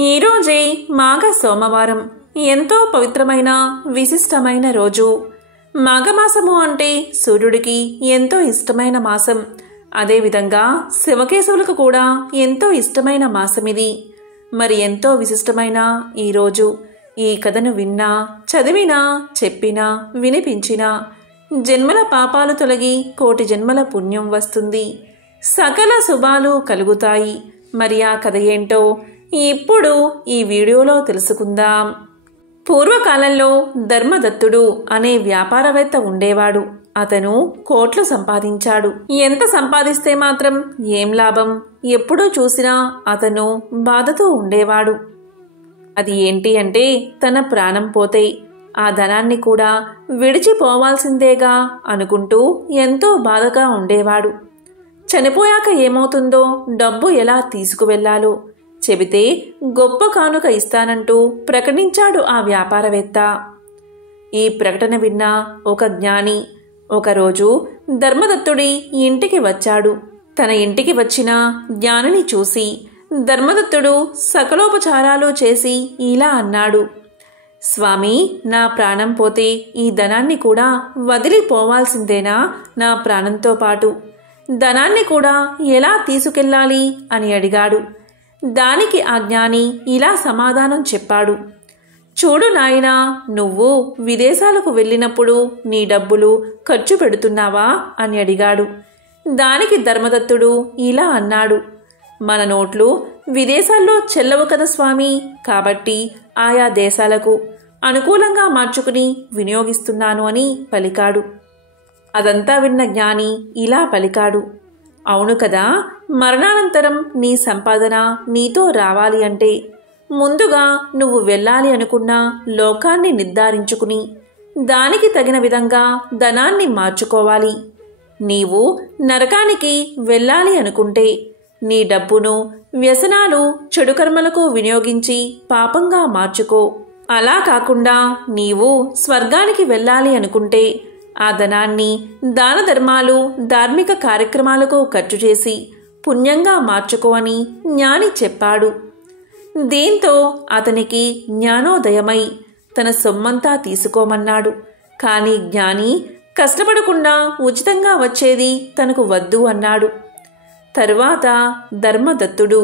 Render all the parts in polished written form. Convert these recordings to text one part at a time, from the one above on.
ఈరోజే మాఘ సోమవారం. ఎంతో పవిత్రమైన విశిష్టమైన రోజు. మాఘమాసము అంటే సూర్యుడికి ఎంతో ఇష్టమైన మాసం. అదేవిధంగా శివకేశవులకు కూడా ఎంతో ఇష్టమైన మాసమిది. మరి ఎంతో విశిష్టమైన ఈరోజు ఈ కథను విన్నా, చదివినా, చెప్పినా, వినిపించినా జన్మల పాపాలు తొలగి కోటి జన్మల పుణ్యం వస్తుంది, సకల శుభాలు కలుగుతాయి. మరి ఆ కథ ఏంటో ఇప్పుడు ఈ వీడియోలో తెలుసుకుందాం. పూర్వకాలంలో ధర్మదత్తుడు అనే వ్యాపారవేత్త ఉండేవాడు. అతను కోట్లు సంపాదించాడు. ఎంత సంపాదిస్తే మాత్రం ఏం లాభం? ఎప్పుడూ చూసినా అతను బాధతో ఉండేవాడు. అది ఏంటి అంటే తన ప్రాణం పోతే ఆ ధనాన్ని కూడా విడిచిపోవాల్సిందేగా అనుకుంటూ ఎంతో బాధగా ఉండేవాడు. చనిపోయాక ఏమవుతుందో, డబ్బు ఎలా తీసుకువెళ్లాలో చెబితే గొప్ప కానుక ఇస్తానంటూ ప్రకటించాడు ఆ వ్యాపారవేత్త. ఈ ప్రకటన విన్న ఒక జ్ఞాని ఒకరోజు ధర్మదత్తుడి ఇంటికి వచ్చాడు. తన ఇంటికి వచ్చిన జ్ఞానిని చూసి ధర్మదత్తుడు సకలోపచారాలు చేసి ఇలా అన్నాడు: స్వామి, నా ప్రాణం పోతే ఈ ధనాన్ని కూడా వదిలిపోవాల్సిందేనా? నా ప్రాణంతో పాటు ధనాన్ని కూడా ఎలా తీసుకెళ్ళాలి అని అడిగాడు. దానికి ఆ జ్ఞాని ఇలా సమాధానం చెప్పాడు: చూడు నాయనా, నువ్వు విదేశాలకు వెళ్ళినప్పుడు నీ డబ్బులు ఖర్చు పెడుతున్నావా అని అడిగాడు. దానికి ధర్మదత్తుడు ఇలా అన్నాడు: మన నోట్లు విదేశాల్లో చెల్లవు కదా స్వామి, కాబట్టి ఆయా దేశాలకు అనుకూలంగా మార్చుకుని వినియోగిస్తున్నాను అని పలికాడు. అదంతా విన్న జ్ఞాని ఇలా పలికాడు: అవును కదా, మరణానంతరం నీ సంపాదన నీతో రావాలి అంటే ముందుగా నువ్వు వెళ్ళాలి అనుకున్న లోకాన్ని నిర్ధారించుకుని దానికి తగిన విధంగా ధనాన్ని మార్చుకోవాలి. నీవు నరకానికి వెళ్ళాలి అనుకుంటే నీ డబ్బును వ్యసనాలు, చెడు కర్మలకు వినియోగించి పాపంగా మార్చుకో. అలా కాకుండా నీవు స్వర్గానికి వెళ్ళాలి అనుకుంటే ఆ ధనాన్ని దాన ధర్మాలు, ధార్మిక కార్యక్రమాలకు ఖర్చు చేసి పుణ్యంగా మార్చుకో అని జ్ఞాని చెప్పాడు. దీంతో అతనికి జ్ఞానోదయమై తన సొమ్మంతా తీసుకోమన్నాడు. కానీ జ్ఞాని కష్టపడకుండా ఉచితంగా వచ్చేది తనకు వద్దు అన్నాడు. తరువాత ధర్మదత్తుడు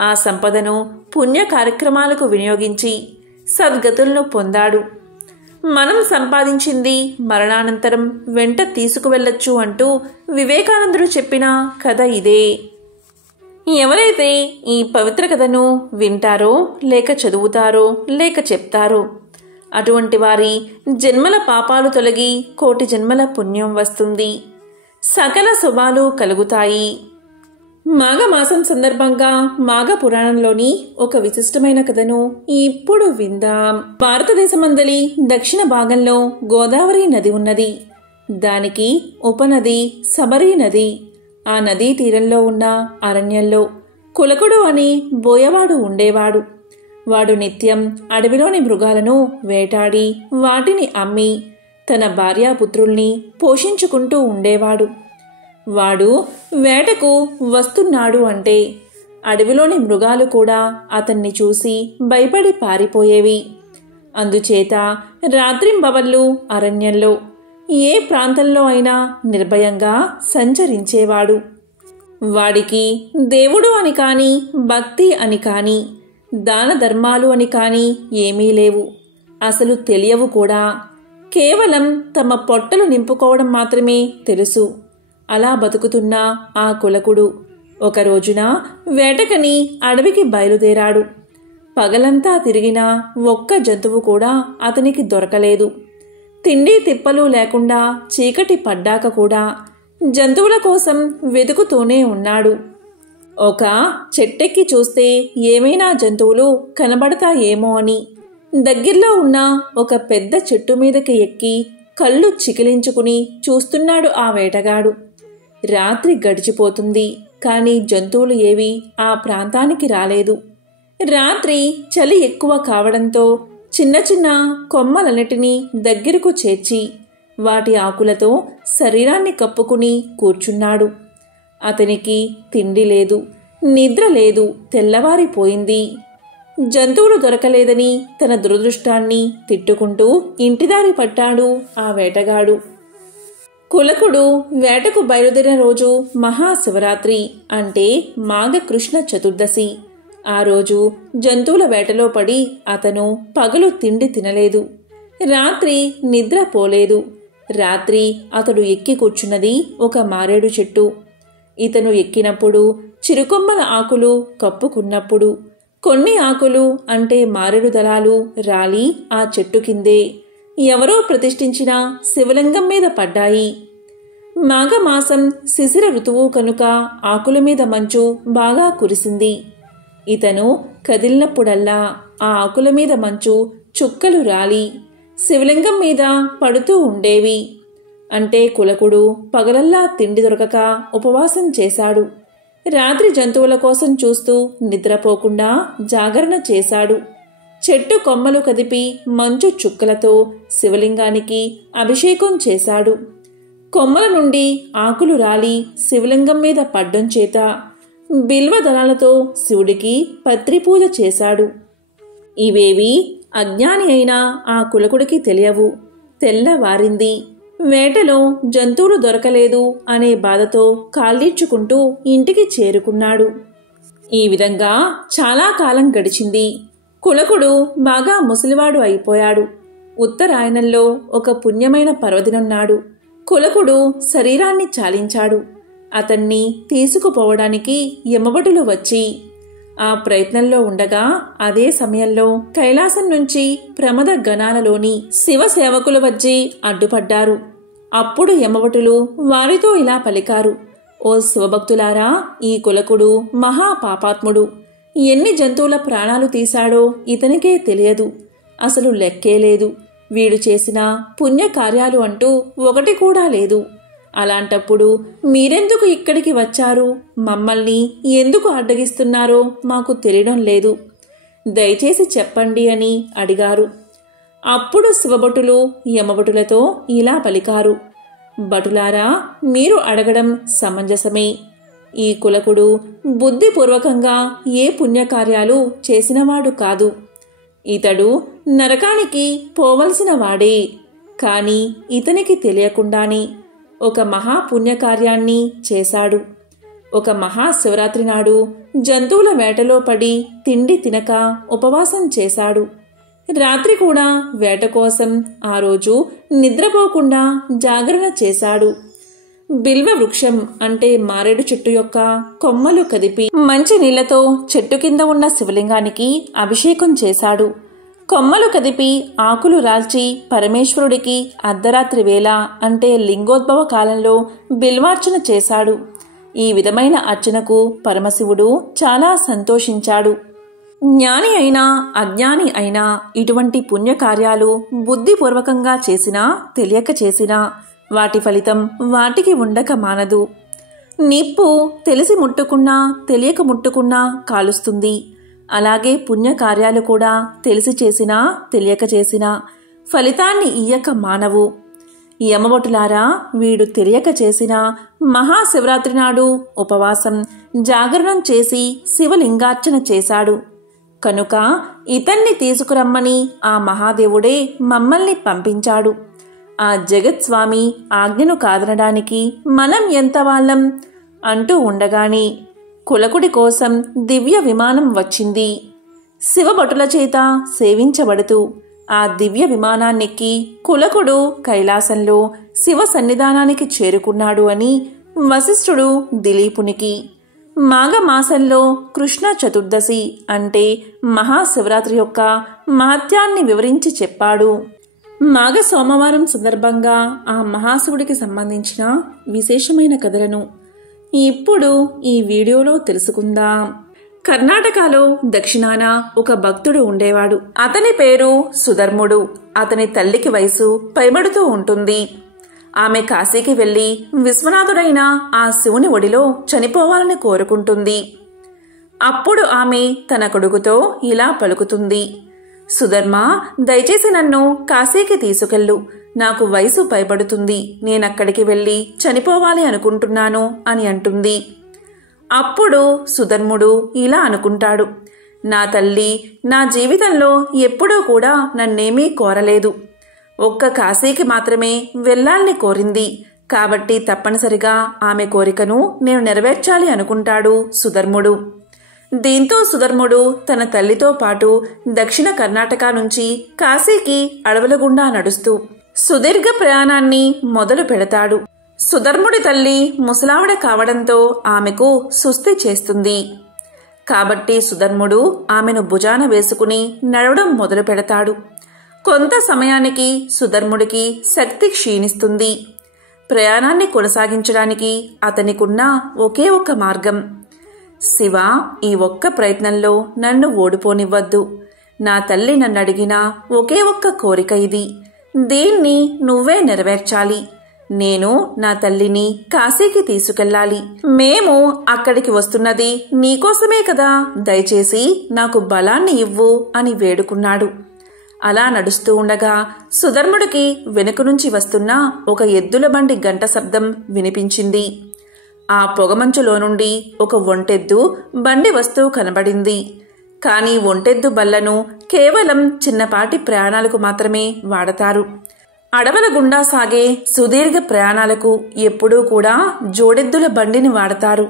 ఆ సంపదను పుణ్య కార్యక్రమాలకు వినియోగించి సద్గతులను పొందాడు. మనం సంపాదించింది మరణానంతరం వెంట తీసుకువెళ్ళొచ్చు అంటూ వివేకానందుడు చెప్పిన కథ ఇదే. ఎవరైతే ఈ పవిత్ర కథను వింటారో, లేక చదువుతారో, లేక చెప్తారో అటువంటి వారి జన్మల పాపాలు తొలగి కోటి జన్మల పుణ్యం వస్తుంది, సకల శుభాలు కలుగుతాయి. మాఘమాసం సందర్భంగా మాఘ పురాణంలోని ఒక విశిష్టమైన కథను ఇప్పుడు విందాం. భారతదేశమందలి దక్షిణ భాగంలో గోదావరి నది ఉన్నది. దానికి ఉపనది శబరి నది. ఆ నదీ తీరంలో ఉన్న అరణ్యంలో కులకుడు అని బోయవాడు ఉండేవాడు. వాడు నిత్యం అడవిలోని మృగాలను వేటాడి వాటిని అమ్మి తన భార్యాపుత్రుల్ని పోషించుకుంటూ ఉండేవాడు. వాడు వేటకు వస్తున్నాడు అంటే అడవిలోని మృగాలు కూడా అతన్ని చూసి భయపడి పారిపోయేవి. అందుచేత రాత్రింబవళ్ళు అరణ్యంలో ఏ ప్రాంతంలో అయినా నిర్భయంగా సంచరించేవాడు. వాడికి దేవుడు అని కాని, భక్తి అని కాని, దాన ధర్మాలు అని కాని ఏమీ లేవు. అసలు తెలియవు కూడా. కేవలం తమ పొట్టలు నింపుకోవడం మాత్రమే తెలుసు. అలా బతుకుతున్న ఆ కులకుడు ఒక రోజున వేటకని అడవికి బయలుదేరాడు. పగలంతా తిరిగినా ఒక్క జంతువు కూడా అతనికి దొరకలేదు. తిండి తిప్పలు లేకుండా చీకటి పడ్డాక కూడా జంతువుల కోసం వెతుకుతూనే ఉన్నాడు. ఒక చెట్టెక్కి చూస్తే ఏమైనా జంతువులు కనబడతాయేమో అని దగ్గరలో ఉన్న ఒక పెద్ద చెట్టు మీదకి ఎక్కి కళ్ళు చికిలించుకుని చూస్తున్నాడు ఆ వేటగాడు. రాత్రి గడిచిపోతుంది, కానీ జంతువులు ఏవి ఆ ప్రాంతానికి రాలేదు. రాత్రి చలి ఎక్కువ కావడంతో చిన్న చిన్న కొమ్మలన్నిటినీ దగ్గరకు చేర్చి వాటి ఆకులతో శరీరాన్ని కప్పుకుని కూర్చున్నాడు. అతనికి తిండి లేదు, నిద్ర లేదు. తెల్లవారిపోయింది. జంతువులు దొరకలేదని తన దురదృష్టాన్ని తిట్టుకుంటూ ఇంటిదారి పట్టాడు ఆ వేటగాడు. కులకుడు వేటకు బయలుదేరిన రోజు మహాశివరాత్రి, అంటే మాఘ కృష్ణ చతుర్దశి. ఆ రోజు జంతువుల వేటలో పడి అతను పగలు తిండి తినలేదు, రాత్రి నిద్రపోలేదు. రాత్రి అతడు ఎక్కి కూర్చున్నది ఒక మారేడు చెట్టు. ఇతను ఎక్కినప్పుడు చిరుకొమ్మల ఆకులు కప్పుకున్నప్పుడు కొన్ని ఆకులు, అంటే మారేడు దళాలు రాలి ఆ చెట్టు కిందే ఎవరో ప్రతిష్ఠించిన శివలింగం మీద పడ్డాయి. మాఘమాసం శిశిర ఋతువు కనుక ఆకుల మీద మంచు బాగా కురిసింది. ఇతను కదిలినప్పుడల్లా ఆ ఆకుల మీద మంచు చుక్కలు రాలి శివలింగం మీద పడుతూ ఉండేవి. అంటే కులకుడు పగలల్లా తిండి దొరకక ఉపవాసం చేశాడు. రాత్రి జంతువుల కోసం చూస్తూ నిద్రపోకుండా జాగరణ చేశాడు. చెట్టు కొమ్మలు కదిపి మంచు చుక్కలతో శివలింగానికి అభిషేకం చేశాడు. కొమ్మల నుండి ఆకులు రాలి శివలింగం మీద పడ్డం చేత బిల్వ దళాలతో శివుడికి పత్రి పూజ చేశాడు. ఇవేవి అజ్ఞాని అయిన ఆ కులకుడికి తెలియవు. తెల్లవారింది. వేటలో జంతువులు దొరకలేదు అనే బాధతో కాళ్ళీడ్చుకుంటూ ఇంటికి చేరుకున్నాడు. ఈ విధంగా చాలా కాలం గడిచింది. కులకుడు బాగా ముసలివాడు అయిపోయాడు. ఉత్తరాయణంలో ఒక పుణ్యమైన పర్వదినన్నాడు కులకుడు శరీరాన్ని చాలించాడు. అతన్ని తీసుకుపోవడానికి యమభటులు వచ్చి ఆ ప్రయత్నంలో ఉండగా అదే సమయంలో కైలాసం నుంచి ప్రమద గణాలలోని శివ సేవకులు వచ్చి అడ్డుపడ్డారు. అప్పుడు యమభటులు వారితో ఇలా పలికారు: ఓ శివభక్తులారా, ఈ కులకుడు మహాపాపాత్ముడు. ఎన్ని జంతువుల ప్రాణాలు తీశాడో ఇతనికే తెలియదు. అసలు లెక్కే లేదు. వీడు చేసిన పుణ్యకార్యాలు అంటూ ఒకటి కూడా లేదు. అలాంటప్పుడు మీరెందుకు ఇక్కడికి వచ్చారు? మమ్మల్ని ఎందుకు అడ్డగిస్తున్నారో మాకు తెలియడం లేదు. దయచేసి చెప్పండి అని అడిగారు. అప్పుడు శివభటులు యమభటులతో ఇలా పలికారు: భటులారా, మీరు అడగడం సమంజసమే. ఈ కులకుడు బుద్ధిపూర్వకంగా ఏ పుణ్యకార్యాలు చేసినవాడు కాదు. ఇతడు నరకానికి పోవలసిన వాడే. కాని ఇతనికి తెలియకుండానే ఒక మహాపుణ్యకార్యాన్ని చేశాడు. ఒక మహాశివరాత్రి నాడు జంతువుల వేటలో పడి తిండి తినక ఉపవాసం చేశాడు. రాత్రి కూడా వేట కోసం ఆ రోజు నిద్రపోకుండా జాగరణ చేశాడు. బిల్వ వృక్షం, అంటే మారేడు చెట్టు యొక్క కొమ్మలు కదిపి మంచి నీళ్లతో చెట్టు కింద ఉన్న శివలింగానికి అభిషేకం చేశాడు. కొమ్మలు కదిపి ఆకులు రాల్చి పరమేశ్వరుడికి అర్ధరాత్రి వేళ, అంటే లింగోద్భవ కాలంలో బిల్వార్చన చేశాడు. ఈ విధమైన అర్చనకు పరమశివుడు చాలా సంతోషించాడు. జ్ఞాని అయినా అజ్ఞాని అయినా ఇటువంటి పుణ్యకార్యాలు బుద్ధిపూర్వకంగా చేసినా తెలియక చేసినా వాటి ఫలితం వాటికి ఉండక మానదు. నిప్పు తెలిసి ముట్టుకున్నా తెలియక ముట్టుకున్నా కాలుస్తుంది. అలాగే పుణ్యకార్యాలు కూడా తెలిసి చేసినా తెలియక చేసినా ఫలితాన్ని ఇయ్యక మానవు. యమభటులారా, వీడు తెలియక చేసిన మహాశివరాత్రి నాడు ఉపవాసం జాగరణం చేసి శివలింగార్చన చేశాడు కనుక ఇతన్ని తీసుకురమ్మని ఆ మహాదేవుడే మమ్మల్ని పంపించాడు. ఆ జగత్స్వామి ఆజ్ఞను కాదనడానికి మనం ఎంత వాళ్ళం అంటూ ఉండగానే కులకుడి కోసం దివ్య విమానం వచ్చింది. శివభటుల చేత సేవించబడుతూ ఆ దివ్య విమానాన్నెక్కి కులకుడు కైలాసంలో శివ సన్నిధానానికి చేరుకున్నాడు అని వశిష్ఠుడు దిలీపునికి మాఘమాసంలో కృష్ణ చతుర్దశి, అంటే మహాశివరాత్రి యొక్క మహత్యాన్ని వివరించి చెప్పాడు. మాఘ సోమవారం సందర్భంగా ఆ మహాశివుడికి సంబంధించిన విశేషమైన కథలను ఇప్పుడు ఈ వీడియోలో తెలుసుకుందాం. కర్ణాటకలో దక్షిణాన ఒక భక్తుడు ఉండేవాడు. అతని పేరు సుధర్ముడు. అతని తల్లికి వయసు పైబడుతూ ఉంటుంది. ఆమె కాశీకి వెళ్లి విశ్వనాథుడైన ఆ శివుని ఒడిలో చనిపోవాలని కోరుకుంటుంది. అప్పుడు ఆమె తన కొడుకుతో ఇలా పలుకుతుంది: సుధర్మ, దయచేసి నన్ను కాశీకి తీసుకెళ్ళు. నాకు వయసు పైబడుతుంది. నేనక్కడికి వెళ్లి చనిపోవాలి అనుకుంటున్నాను అని అంటుంది. అప్పుడు సుధర్ముడు ఇలా అనుకుంటాడు: నా తల్లి నా జీవితంలో ఎప్పుడూ కూడా నన్నేమీ కోరలేదు. ఒక్క కాశీకి మాత్రమే వెళ్ళాలని కోరింది. కాబట్టి తప్పనిసరిగా ఆమె కోరికను నేను నెరవేర్చాలి అనుకుంటాడు సుధర్ముడు. దీంతో సుధర్ముడు తన తల్లితో పాటు దక్షిణ కర్ణాటక నుంచి కాశీకి అడవుల గుండా నడుస్తూ సుదీర్ఘ ప్రయాణాన్ని మొదలు పెడతాడు. సుధర్ముడి తల్లి ముసలావిడ కావడంతో ఆమెకు సుస్థి చేస్తుంది. కాబట్టి సుధర్ముడు ఆమెను భుజాన వేసుకుని నడవడం మొదలు పెడతాడు. కొంత సమయానికి సుధర్ముడికి శక్తి క్షీణిస్తుంది. ప్రయాణాన్ని కొనసాగించడానికి అతనికున్న ఒకే ఒక్క మార్గం, శివ, ఈ ఒక్క ప్రయత్నంలో నన్ను ఓడిపోనివ్వద్దు. నా తల్లి నన్ను అడిగిన ఒకే ఒక్క కోరిక ఇది. దీన్ని నువ్వే నెరవేర్చాలి. నేను నా తల్లిని కాశీకి తీసుకెళ్ళాలి. మేము అక్కడికి వస్తున్నది నీకోసమే కదా, దయచేసి నాకు బలాన్ని ఇవ్వు అని వేడుకున్నాడు. అలా నడుస్తూ ఉండగా సుధర్ముడికి వెనుక నుంచి వస్తున్న ఒక ఎద్దుల బండి గంట శబ్దం వినిపించింది. ఆ పొగమంచులో నుండి ఒక ఒంటెద్దు బండి వస్తూ కనబడింది. కాని ఒంటెద్దు బళ్లను కేవలం చిన్నపాటి ప్రయాణాలకు మాత్రమే వాడతారు. అడవుల గుండా సాగే సుదీర్ఘ ప్రయాణాలకు ఎప్పుడూ కూడా జోడెద్దుల బండిని వాడతారు.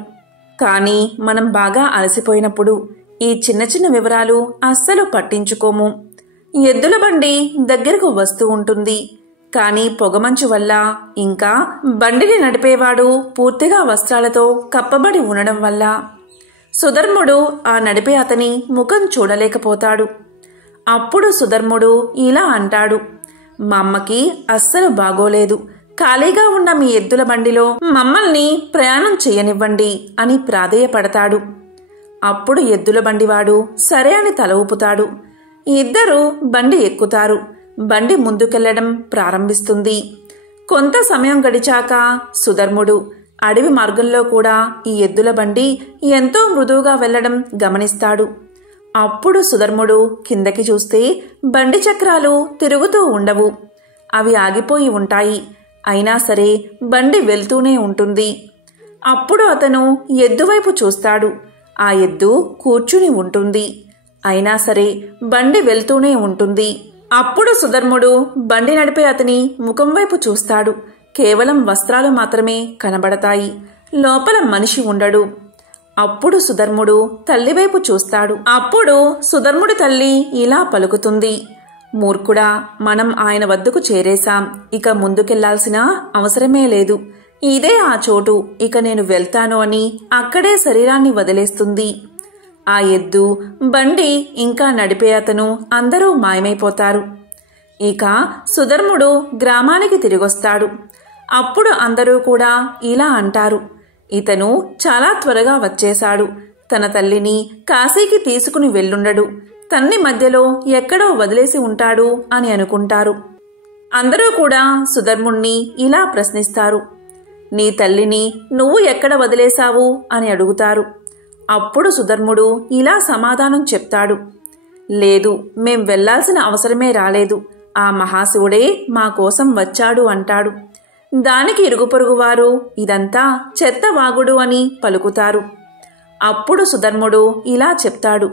కాని మనం బాగా అలసిపోయినప్పుడు ఈ చిన్న చిన్న వివరాలు అస్సలు పట్టించుకోము. ఎద్దుల బండి దగ్గరకు వస్తూ ఉంటుంది. కాని పొగమంచు వల్ల, ఇంకా బండిని నడిపేవాడు పూర్తిగా వస్త్రాలతో కప్పబడి ఉండడం వల్ల సుధర్ముడు ఆ నడిపే అతని ముఖం చూడలేకపోతాడు. అప్పుడు సుధర్ముడు ఇలా అంటాడు, మా అమ్మకి అస్సలు బాగోలేదు. ఖాళీగా ఉన్న మీ ఎద్దుల బండిలో మమ్మల్ని ప్రయాణం చేయనివ్వండి అని ప్రాధేయపడతాడు. అప్పుడు ఎద్దుల బండివాడు సరే అని తల ఊపుతాడు. ఇద్దరూ బండి ఎక్కుతారు. బండి ముందుకెళ్లడం ప్రారంభిస్తుంది. కొంత సమయం గడిచాక సుధర్ముడు అడవి మార్గంలో కూడా ఈ ఎద్దుల బండి ఎంతో మృదువుగా వెళ్లడం గమనిస్తాడు. అప్పుడు సుధర్ముడు కిందకి చూస్తే బండి చక్రాలు తిరుగుతూ ఉండవు. అవి ఆగిపోయి ఉంటాయి. అయినా సరే బండి వెళ్తూనే ఉంటుంది. అప్పుడు అతను ఎద్దువైపు చూస్తాడు. ఆ ఎద్దు కూర్చుని ఉంటుంది. అయినా సరే బండి వెళ్తూనే ఉంటుంది. అప్పుడు సుధర్ముడు బండి నడిపే అతని ముఖం వైపు చూస్తాడు. కేవలం వస్త్రాలు మాత్రమే కనబడతాయి. లోపల మనిషి ఉండడు. అప్పుడు సుధర్ముడు తల్లివైపు చూస్తాడు. అప్పుడు సుధర్ముడి తల్లి ఇలా పలుకుతుంది, మూర్ఖుడా, మనం ఆయన వద్దకు చేరేశాం. ఇక ముందుకెళ్లాల్సిన అవసరమే లేదు. ఇదే ఆ చోటు. ఇక నేను వెళ్తాను అని అక్కడే శరీరాన్ని వదిలేస్తుంది. ఆ ఎద్దు, బండి, ఇంకా నడిపే అతను అందరూ మాయమైపోతారు. ఇక సుధర్ముడు గ్రామానికి తిరిగొస్తాడు. అప్పుడు అందరూ కూడా ఇలా అంటారు, ఇతను చాలా త్వరగా వచ్చేశాడు. తన తల్లిని కాశీకి తీసుకుని వెళ్ళుండడు. తన్ని మధ్యలో ఎక్కడో వదిలేసి ఉంటాడు అని అనుకుంటారు. అందరూ కూడా సుధర్ముణ్ణి ఇలా ప్రశ్నిస్తారు, నీ తల్లిని నువ్వు ఎక్కడ వదిలేశావు అని అడుగుతారు. అప్పుడు సుధర్ముడు ఇలా సమాధానం చెప్తాడు, లేదు, మేం వెళ్లాల్సిన అవసరమే రాలేదు. ఆ మహాశివుడే మా కోసం వచ్చాడు అంటాడు. దానికి ఇరుగుపొరుగువారు ఇదంతా చెత్తవాగుడు అని పలుకుతారు. అప్పుడు సుధర్ముడు ఇలా చెప్తాడు,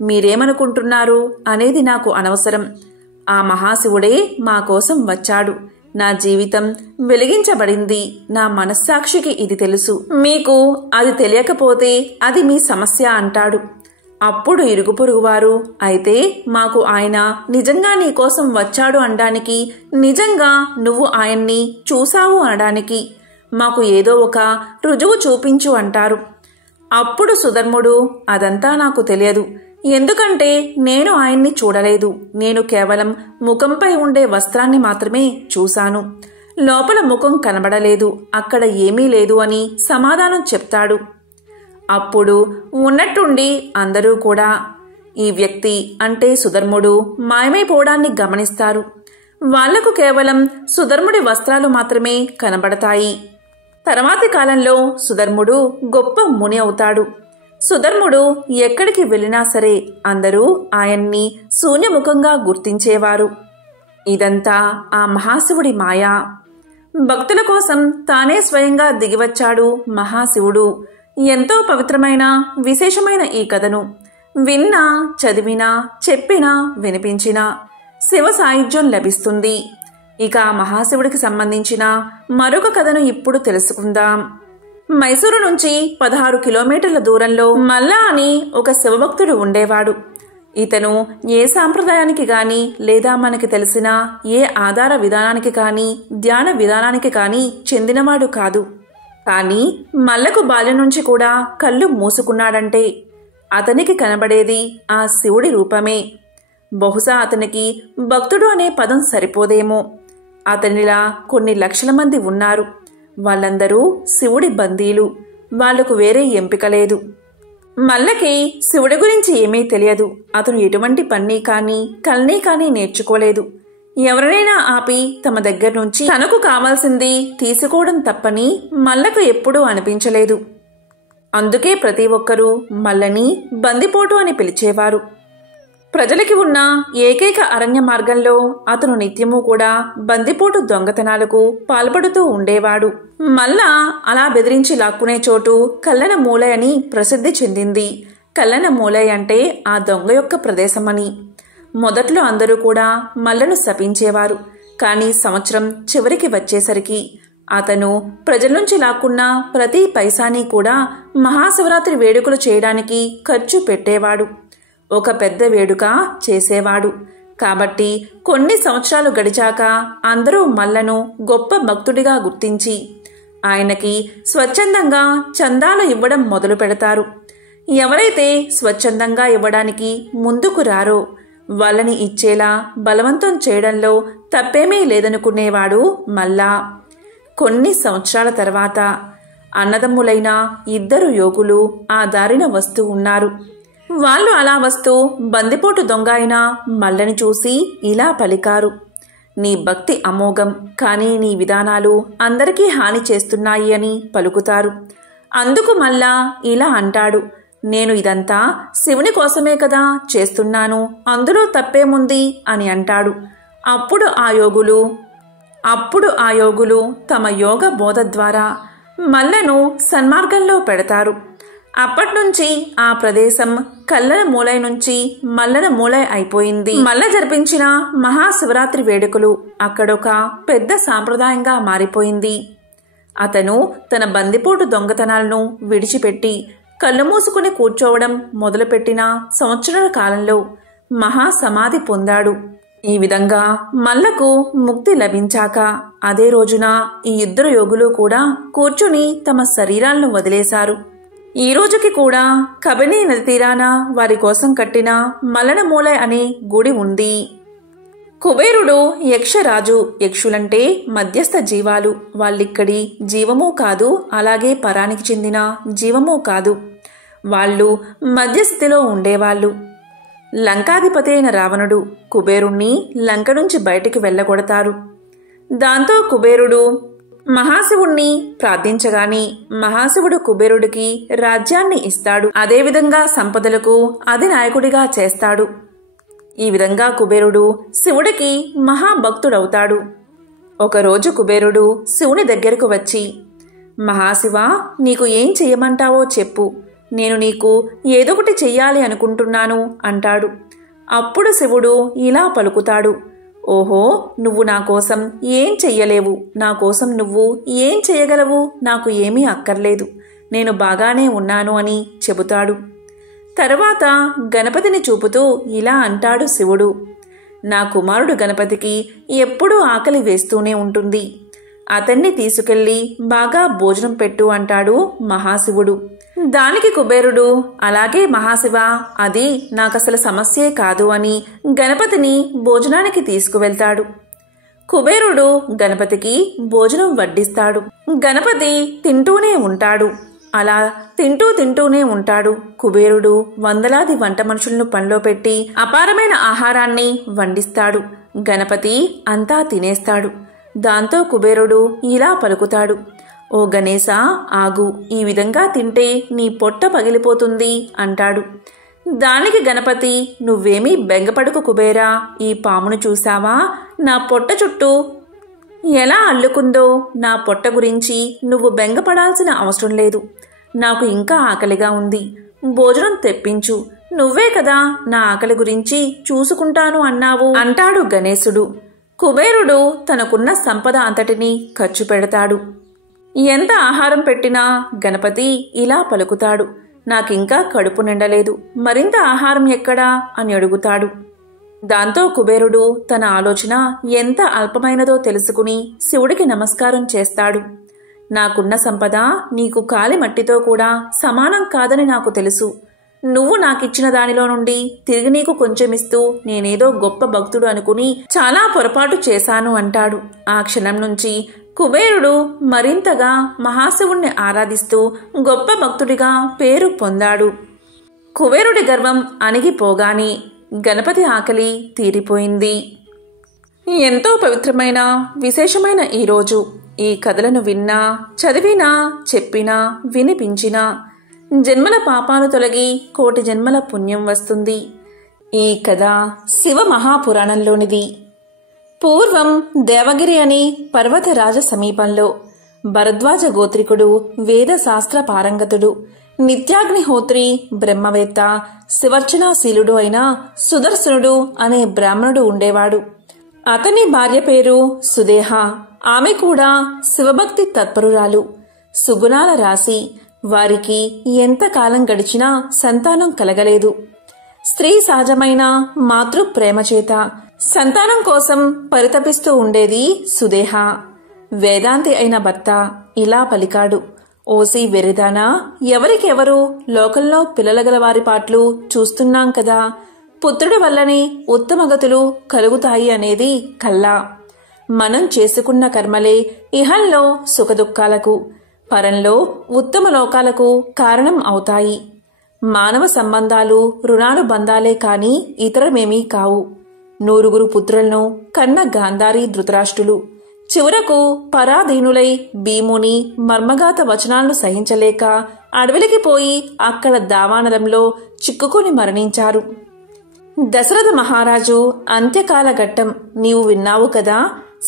మీరేమనుకుంటున్నారు అనేది నాకు అనవసరం. ఆ మహాశివుడే మా కోసం వచ్చాడు. నా జీవితం వెలిగించబడింది. నా మనస్సాక్షికి ఇది తెలుసు. మీకు అది తెలియకపోతే అది మీ సమస్య అంటాడు. అప్పుడు ఇరుగుపొరుగువారు, అయితే మాకు ఆయన నిజంగా నీకోసం వచ్చాడు అనడానికి, నిజంగా నువ్వు ఆయన్ని చూశావు అనడానికి మాకు ఏదో ఒక రుజువు చూపించు అంటారు. అప్పుడు సుధర్ముడు, అదంతా నాకు తెలియదు. ఎందుకంటే నేను ఆయన్ని చూడలేదు. నేను కేవలం ముఖంపై ఉండే వస్త్రాన్ని మాత్రమే చూశాను. లోపల ముఖం కనబడలేదు. అక్కడ ఏమీ లేదు అని సమాధానం చెప్తాడు. అప్పుడు ఉన్నట్టుండి అందరూ కూడా ఈ వ్యక్తి అంటే సుధర్ముడు మాయమైపోవడాన్ని గమనిస్తారు. వాళ్లకు కేవలం సుధర్ముడి వస్త్రాలు మాత్రమే కనబడతాయి. తర్వాతి కాలంలో సుధర్ముడు గొప్ప ముని అవుతాడు. సుధర్ముడు ఎక్కడికి వెళ్ళినా సరే అందరూ ఆయన్ని శూన్యముఖంగా గుర్తించేవారు. ఇదంతా ఆ మహాశివుడి మాయ. భక్తుల కోసం తానే స్వయంగా దిగివచ్చాడు మహాశివుడు. ఎంతో పవిత్రమైన విశేషమైన ఈ కథను విన్నా, చదివినా, చెప్పినా, వినిపించినా శివ సాయుధ్యం లభిస్తుంది. ఇక మహాశివుడికి సంబంధించిన మరొక కథను ఇప్పుడు తెలుసుకుందాం. మైసూరు నుంచి 16 కిలోమీటర్ల దూరంలో మల్లా అని ఒక శివభక్తుడు ఉండేవాడు. ఇతను ఏ సాంప్రదాయానికి గాని లేదా మనకి తెలిసిన ఏ ఆధార విధానానికి కానీ ధ్యాన విధానానికి కానీ చెందినవాడు కాదు. కానీ మల్లకు బాల్యం నుంచి కూడా కళ్ళు మూసుకున్నాడంటే అతనికి కనబడేది ఆ శివుడి రూపమే. బహుశా అతనికి భక్తుడు అనే పదం సరిపోదేమో. అతనిలా కొన్ని లక్షల మంది ఉన్నారు. వాళ్ళందరూ శివుడి బందీలు. వాళ్లకు వేరే ఎంపిక లేదు. మల్లకి శివుడి గురించి ఏమీ తెలియదు. అతను ఎటువంటి పని కానీ కల్ని కానీ నేర్చుకోలేదు. ఎవరినైనా ఆపి తమ దగ్గర నుంచి తనకు కావాల్సింది తీసుకోవడం తప్పని మల్లకు ఎప్పుడూ అనిపించలేదు. అందుకే ప్రతి ఒక్కరూ మల్లని బందిపోటు అని పిలిచేవారు. ప్రజలకి ఉన్న ఏకైక అరణ్య మార్గంలో అతను నిత్యము కూడా బందిపోటు దొంగతనాలకు పాల్పడుతూ ఉండేవాడు. మల్లా అలా బెదిరించి లాక్కునే చోటు కల్లన మూలై అని ప్రసిద్ధి చెందింది. కల్లన మూలై అంటే ఆ దొంగ యొక్క ప్రదేశమని. మొదట్లో అందరూ కూడా మల్లను శపించేవారు. కానీ సంవత్సరం చివరికి వచ్చేసరికి అతను ప్రజల నుంచి లాక్కున్న ప్రతి పైసాని కూడా మహాశివరాత్రి వేడుకలు చేయడానికి ఖర్చు పెట్టేవాడు. ఒక పెద్ద వేడుక చేసేవాడు. కాబట్టి కొన్ని సంవత్సరాలు గడిచాక అందరూ మల్లను గొప్ప భక్తుడిగా గుర్తించి ఆయనకి స్వచ్ఛందంగా చందాలు ఇవ్వడం మొదలు పెడతారు. ఎవరైతే స్వచ్ఛందంగా ఇవ్వడానికి ముందుకు రారో వాళ్ళని ఇచ్చేలా బలవంతం చేయడంలో తప్పేమీ లేదనుకునేవాడు మల్లా. కొన్ని సంవత్సరాల తర్వాత అన్నదమ్ములైన 2 యోగులు ఆ దారిన వస్తూ ఉన్నారు. వాళ్ళు అలా వస్తూ బందిపోటు దొంగ అయిన మల్లని చూసి ఇలా పలికారు: నీ భక్తి అమోఘం, కానీ నీ విధానాలు అందరికీ హాని చేస్తున్నాయి అని పలుకుతారు. అందుకు మల్లా ఇలా అంటాడు: నేను ఇదంతా శివుని కోసమే కదా చేస్తున్నాను, అందులో తప్పేముంది అని అంటాడు. అప్పుడు ఆ యోగులు తమ యోగ బోధ ద్వారా మల్లను సన్మార్గంలో పెడతారు. అప్పట్నుంచి ఆ ప్రదేశం కల్లన మూలై నుంచి మల్లన మూలై అయిపోయింది. మల్ల జరిపించిన మహాశివరాత్రి వేడుకలు అక్కడొక పెద్ద సాంప్రదాయంగా మారిపోయింది. అతను తన బందిపోటు దొంగతనాలను విడిచిపెట్టి కళ్ళు మూసుకుని కూర్చోవడం మొదలుపెట్టిన సంవత్సరాల కాలంలో మహాసమాధి పొందాడు. ఈ విధంగా మల్లకు ముక్తి లభించాక అదే రోజున ఈ 2 యోగులు కూడా కూర్చుని తమ శరీరాలను వదిలేశారు. ఈ రోజుకి కూడా కబిని నది తీరాన వారి కోసం కట్టిన మల్లన మూలై అనే గుడి ఉంది. కుబేరుడు యక్షరాజు. యక్షులంటే మధ్యస్థ జీవాలు. వాళ్ళిక్కడి జీవమూ కాదు, అలాగే పరానికి చెందిన జీవమూ కాదు. వాళ్ళు మధ్యస్థితిలో ఉండేవాళ్ళు. లంకాధిపతి అయిన రావణుడు కుబేరుణ్ణి లంక నుంచి బయటికి వెళ్ళగొడతారు. దాంతో కుబేరుడు మహాశివుణ్ణి ప్రార్థించగాని మహాశివుడు కుబేరుడికి రాజ్యాన్ని ఇస్తాడు. అదేవిధంగా సంపదలకు అధినాయకుడిగా చేస్తాడు. ఈ విధంగా కుబేరుడు శివుడికి మహాభక్తుడవుతాడు. ఒకరోజు కుబేరుడు శివుని దగ్గరకు వచ్చి, మహాశివ, నీకు ఏం చెయ్యమంటావో చెప్పు, నేను నీకు ఏదొకటి చెయ్యాలి అనుకుంటున్నాను అంటాడు. అప్పుడు శివుడు ఇలా పలుకుతాడు: ఓహో, నువ్వు నా కోసం ఏం చెయ్యలేవు. నా కోసం నువ్వు ఏం చెయ్యగలవు? నాకు ఏమీ అక్కర్లేదు, నేను బాగానే ఉన్నాను అని చెబుతాడు. తరువాత గణపతిని చూపుతూ ఇలా అంటాడు శివుడు: నా కుమారుడు గణపతికి ఎప్పుడూ ఆకలి వేస్తూనే ఉంటుంది. అతన్ని తీసుకెళ్లి బాగా భోజనం పెట్టు అంటాడు మహాశివుడు. దానికి కుబేరుడు, అలాగే మహాశివ, అది నాకసలు సమస్యే కాదు అని గణపతిని భోజనానికి తీసుకువెళ్తాడు. కుబేరుడు గణపతికి భోజనం వడ్డిస్తాడు. గణపతి తింటూనే ఉంటాడు. అలా తింటూనే ఉంటాడు. కుబేరుడు వందలాది వంట మనుషులను పనిలో పెట్టి అపారమైన ఆహారాన్ని వండిస్తాడు. గణపతి అంతా తినేస్తాడు. దాంతో కుబేరుడు ఇలా పలుకుతాడు: ఓ గణేశ, ఆగు, ఈ విధంగా తింటే నీ పొట్ట పగిలిపోతుంది అంటాడు. దానికి గణపతి, నువ్వేమీ బెంగపడుకు కుబేరా, ఈ పామును చూశావా? నా పొట్ట చుట్టూ ఎలా అల్లుకుందో. నా పొట్ట గురించి నువ్వు బెంగపడాల్సిన అవసరం లేదు. నాకు ఇంకా ఆకలిగా ఉంది, భోజనం తెప్పించు. నువ్వే కదా నా ఆకలి గురించి చూసుకుంటాను అన్నావు అంటాడు గణేశుడు. కుబేరుడు తనకున్న సంపద అంతటినీ ఖర్చు పెడతాడు. ఎంత ఆహారం పెట్టినా గణపతి ఇలా పలుకుతాడు, నాకింకా కడుపు నిండలేదు, మరింత ఆహారం ఎక్కడా అని అడుగుతాడు. దాంతో కుబేరుడు తన ఆలోచన ఎంత అల్పమైనదో తెలుసుకుని శివుడికి నమస్కారం చేస్తాడు. నాకున్న సంపద నీకు కాలి మట్టితో కూడా సమానం కాదని నాకు తెలుసు. నువ్వు నాకిచ్చిన దానిలో నుండి తిరిగి నీకు కొంచెమిస్తూ నేనేదో గొప్ప భక్తుడు అనుకుని చాలా పొరపాటు చేశాను అంటాడు. ఆ క్షణం నుంచి కుబేరుడు మరింతగా మహాశివుణ్ణి ఆరాధిస్తూ గొప్ప భక్తుడిగా పేరు పొందాడు. కుబేరుడి గర్వం అణిగిపోగానే గణపతి ఆకలి తీరిపోయింది. ఎంతో పవిత్రమైన విశేషమైన ఈరోజు ఈ కథలను విన్నా, చదివినా, చెప్పినా, వినిపించినా జన్మల పాపాలు తొలగి కోటి జన్మల పుణ్యం వస్తుంది. ఈ కథ శివ మహాపురాణంలోనిది. పూర్వం దేవగిరి అనే పర్వతరాజ సమీపంలో భరద్వాజ గోత్రికుడు, వేద శాస్త్ర పారంగతుడు, నిత్యాగ్నిహోత్రి, బ్రహ్మవేత్త, శివర్చనాశీలుడు అయిన సుదర్శనుడు అనే బ్రాహ్మణుడు ఉండేవాడు. అతని భార్య పేరు సుదేహ. ఆమె కూడా శివభక్తి తత్పరురాలు, సుగుణాల రాశి. వారికి ఎంతకాలం గడిచినా సంతానం కలగలేదు. స్త్రీ సహజమైన మాతృ ప్రేమ చేత సంతానం కోసం పరితపిస్తూ ఉండేది సుదేహ. వేదాంతి అయిన భర్త ఇలా పలికాడు, ఓసి వెరిదానా, ఎవరికెవరు లోకంలో పిల్లలగల వారి పాట్లు చూస్తున్నాం కదా, పుత్రుడి వల్లనే ఉత్తమగతులు కలుగుతాయి అనేది కల్లా. మనం చేసుకున్న కర్మలే ఇహంలో సుఖదుఖాలకు, పరంలో ఉత్తమ లోకాలకు కారణం అవుతాయి. మానవ సంబంధాలు రుణానుబంధాలే కాని ఇతరమేమీ కావు. 9 పుత్రులను కన్న గాంధారి ధృతరాష్ట్రులు చివరకు పరాధీనులై భీముని మర్మగాత వచనాలను సహించలేక అడవిలికి పోయి అక్కడ దావానలంలో చిక్కుకుని మరణించారు. దశరథ మహారాజు అంత్యకాల ఘట్టం నీవు విన్నావు కదా.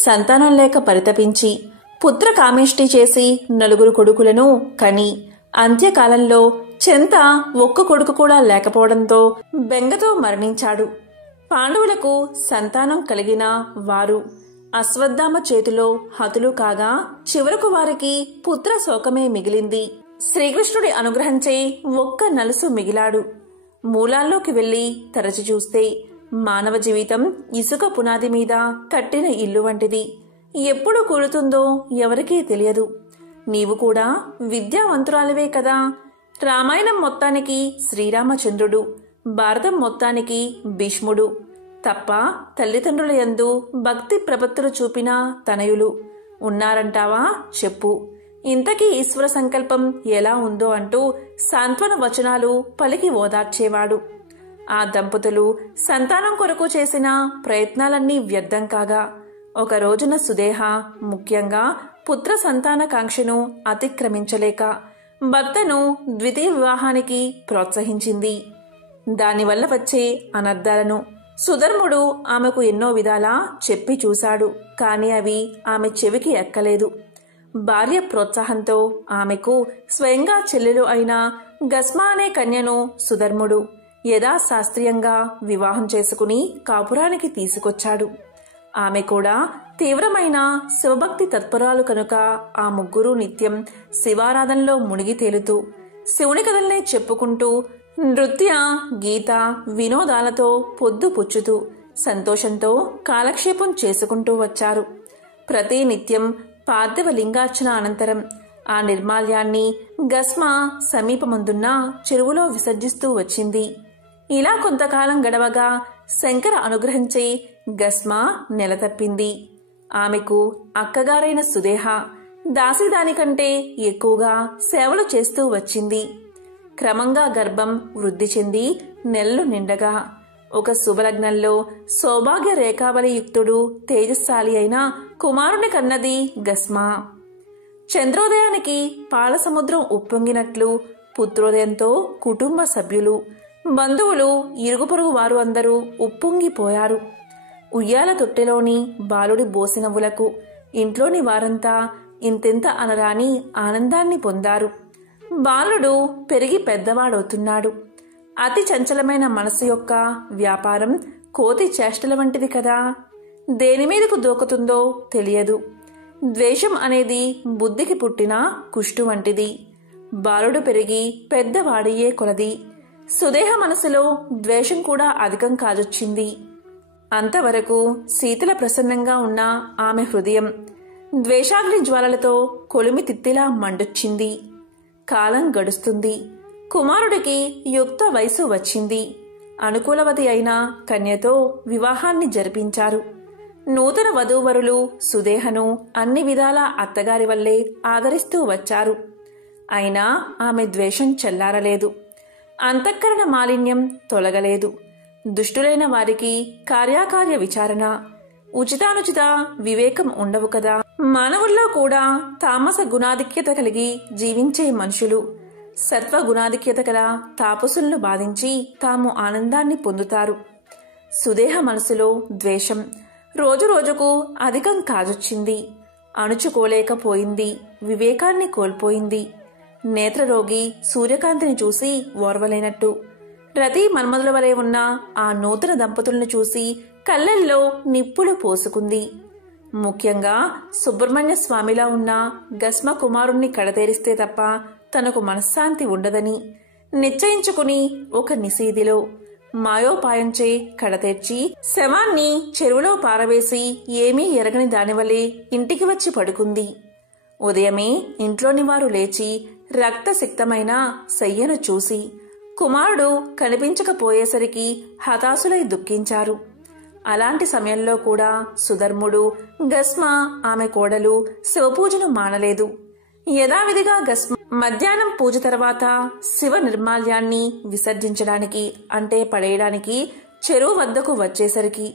సంతానం లేక పరితపించి పుత్ర కామేష్టి చేసి 9 కొడుకులను కని అంత్యకాలంలో చెంత ఒక్క కొడుకు కూడా లేకపోవడంతో బెంగతో మరణించాడు. పాండవులకు సంతానం కలిగిన వారు అశ్వత్థామ చేతిలో హతులు కాగా చివరకు వారికి పుత్ర శోకమే మిగిలింది. శ్రీకృష్ణుడి అనుగ్రహంచే ఒక్క నలుసు మిగిలాడు. మూలాల్లోకి వెళ్లి తరచి చూస్తే మానవ జీవితం ఇసుక పునాది మీద కట్టిన ఇల్లు వంటిది. ఎప్పుడు కూలుతుందో ఎవరికీ తెలియదు. నీవు కూడా విద్యావంతురాలివే కదా. రామాయణం మొత్తానికి శ్రీరామచంద్రుడు, భారతం మొత్తానికి భీష్ముడు తప్ప తల్లిదండ్రుల యందు భక్తి ప్రపత్తులు చూపిన తనయులు ఉన్నారంటావా చెప్పు. ఇంతకీ ఈశ్వర సంకల్పం ఎలా ఉందో అంటూ సాంత్వన వచనాలు పలికి ఓదార్చేవాడు. ఆ దంపతులు సంతానం కొరకు చేసిన ప్రయత్నాలన్నీ వ్యర్థం కాగా ఒక రోజున సుదేహ ముఖ్యంగా పుత్ర సంతాన కాంక్షను అతిక్రమించలేక భర్తను ద్వితీయ వివాహానికి ప్రోత్సహించింది. దానివల్ల వచ్చే అనర్థాలను సుధర్ముడు ఆమెకు ఎన్నో విధాలా చెప్పి చూశాడు. కాని అవి ఆమె చెవికి ఎక్కలేదు. భార్య ప్రోత్సాహంతో ఆమెకు స్వయంగా చెల్లెలు అయిన గస్మా అనే కన్యను సుధర్ముడు యథాశాస్త్రీయంగా వివాహం చేసుకుని కాపురానికి తీసుకొచ్చాడు. ఆమె కూడా తీవ్రమైన శివభక్తి తత్పరాలు కనుక ఆ ముగ్గురు నిత్యం శివారాధనలో మునిగి తేలుతూ శివుని కథల్నే చెప్పుకుంటూ నృత్య గీత వినోదాలతో పొద్దు పుచ్చుతూ సంతోషంతో కాలక్షేపం చేసుకుంటూ వచ్చారు. ప్రతి నిత్యం పార్థివ లింగార్చన అనంతరం ఆ నిర్మాల్యాన్ని గస్మా సమీపముందున్న చెరువులో విసర్జిస్తూ వచ్చింది. ఇలా కొంతకాలం గడవగా శంకర అనుగ్రహించే గస్మా నెలతప్పింది. ఆమెకు అక్కగారైన సుదేహ దాసిదానికంటే ఎక్కువగా సేవలు చేస్తూ వచ్చింది. క్రమంగా గర్భం వృద్ధి చెంది నెలలు నిండగా ఒక శుభలగ్నంలో సౌభాగ్య రేఖావళి యుక్తుడు తేజస్శాలి అయిన కుమారుని కన్నది గస్మా. చంద్రోదయానికి పాలసముద్రం ఉప్పొంగినట్లు పుత్రోదయంతో కుటుంబ సభ్యులు, బంధువులు, ఇరుగు పొరుగు వారు అందరూ ఉప్పొంగిపోయారు. ఉయ్యాల తొట్టెలోని బాలుడి బోసినవ్వులకు ఇంట్లోని వారంతా ఇంతెంత అనరాని ఆనందాన్ని పొందారు. బాలుడు పెరిగి పెద్దవాడవుతున్నాడు. అతి చంచలమైన మనసు యొక్క వ్యాపారం కోతి చేష్టల వంటిది కదా. దేని మీదకు దూకుతుందో తెలియదు. ద్వేషం అనేది బుద్ధికి పుట్టిన కుష్టు వంటిది. బాలుడు పెరిగి పెద్దవాడయ్యే కొలది సుదేహ మనసులో ద్వేషం కూడా అధికం కాజొచ్చింది. అంతవరకు శీతల ప్రసన్నంగా ఉన్న ఆమె హృదయం ద్వేషాగ్ని జ్వాలలతో కొలిమి తిత్తిలా మండొచ్చింది. కాలం గడుస్తుంది. కుమారుడికి యుక్త వయసు వచ్చింది. అనుకూలవతి అయిన కన్యతో వివాహాన్ని జరిపించారు. నూతన వధూవరులు సుదేహను అన్ని విధాలా అత్తగారి వల్లే ఆదరిస్తూ వచ్చారు. అయినా ఆమె ద్వేషం చల్లారలేదు. అంతఃకరణ మాలిన్యం తొలగలేదు. దుష్టులైన వారికి కార్యాకార్య విచారణ, ఉచితానుచిత వివేకం ఉండవు కదా. మానవుల్లో కూడా తామస గుణాధిక్యత కలిగి జీవించే మనుషులు సత్వగుణాధిక్యత గల తాపసులను బాధించి తాము ఆనందాన్ని పొందుతారు. సుదేహ మనసులో ద్వేషం రోజురోజుకు అధికం కాజొచ్చింది. అణుచుకోలేకపోయింది. వివేకాన్ని కోల్పోయింది. నేత్రరోగి సూర్యకాంతిని చూసి ఓర్వలేనట్టు రతి మన్మధుల వలె ఉన్న ఆ నూతన దంపతులను చూసి కళ్ళల్లో నిప్పులు పోసుకుంది. ముఖ్యంగా సుబ్రహ్మణ్య స్వామిలా ఉన్న గస్మ కుమారుణ్ణి కడతేరిస్తే తప్ప తనకు మనశ్శాంతి ఉండదని నిశ్చయించుకుని ఒక నిశీదిలో మాయోపాయంచే కడతేర్చి శవాన్ని చెరువులో పారవేసి ఏమీ ఎరగని దానివలే ఇంటికి వచ్చి పడుకుంది. ఉదయమే ఇంట్లోని వారు లేచి రక్తసిక్తమైన శయ్యను చూసి కుమారుడు కనిపించకపోయేసరికి హతాశులై దుఃఖించారు. అలాంటి సమయంలో కూడా సుధర్ముడు, గస్మ ఆమె కోడలు శివపూజను మానలేదు. యథావిధిగా గస్మ మధ్యాహ్నం పూజ తర్వాత శివ నిర్మాల్యాన్ని విసర్జించడానికి అంటే పడేయడానికి చెరువు వద్దకు వచ్చేసరికి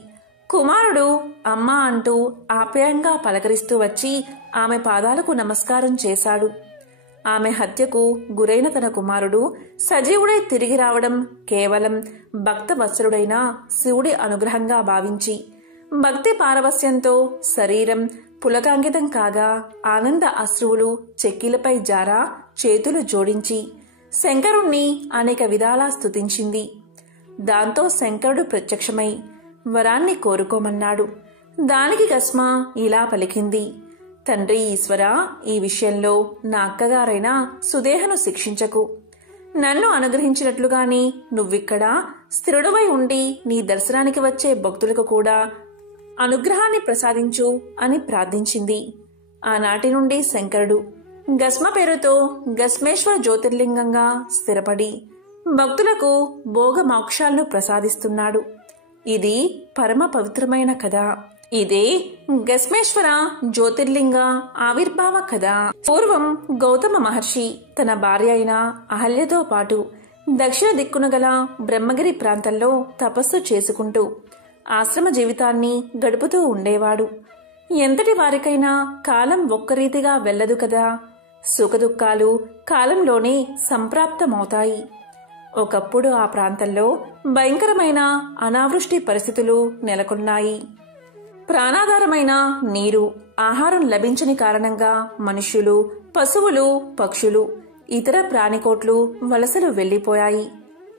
కుమారుడు అమ్మా అంటూ ఆప్యాయంగా పలకరిస్తూ వచ్చి ఆమె పాదాలకు నమస్కారం చేశాడు. ఆమె హత్యకు గురైన తన కుమారుడు సజీవుడై తిరిగి రావడం కేవలం భక్తవత్సలుడైన శివుడి అనుగ్రహంగా భావించి భక్తి పారవస్యంతో శరీరం పులకాంకితం కాగా ఆనంద అశ్రువులు చెక్కిలపై జారా చేతులు జోడించి శంకరుణ్ణి అనేక విధాలా స్తుతించింది. దాంతో శంకరుడు ప్రత్యక్షమై వరాన్ని కోరుకోమన్నాడు. దానికి గస్మ ఇలా పలికింది: తండ్రి ఈశ్వరా, ఈ విషయంలో నా అక్కగారైన సుదేహను శిక్షించకు. నన్ను అనుగ్రహించినట్లుగాని నువ్విక్కడ స్థిరుడువై ఉండి నీ దర్శనానికి వచ్చే భక్తులకు కూడా అనుగ్రహాన్ని ప్రసాదించు అని ప్రార్థించింది. ఆనాటి నుండి శంకరుడు గస్మ పేరుతో గస్మేశ్వర జ్యోతిర్లింగంగా స్థిరపడి భక్తులకు భోగ మోక్షాలను ప్రసాదిస్తున్నాడు. ఇది పరమ పవిత్రమైన కథ. ఇదే గస్మేశ్వర జ్యోతిర్లింగ ఆవిర్భావ కథ. పూర్వం గౌతమ మహర్షి తన భార్య అయిన అహల్యతో పాటు దక్షిణ దిక్కున గల బ్రహ్మగిరి ప్రాంతంలో తపస్సు చేసుకుంటూ ఆశ్రమ జీవితాన్ని గడుపుతూ ఉండేవాడు. ఎంతటి వారికైనా కాలం ఒక్కరీతిగా వెళ్లదు కదా. సుఖదుఖాలు కాలంలోనే సంప్రాప్తమవుతాయి. ఒకప్పుడు ఆ ప్రాంతంలో భయంకరమైన అనావృష్టి పరిస్థితులు నెలకొన్నాయి. ప్రాణాధారమైన నీరు, ఆహారం లభించని కారణంగా మనుష్యులు, పశువులు, పక్షులు, ఇతర ప్రాణికోట్లు వలసలు వెళ్లిపోయాయి.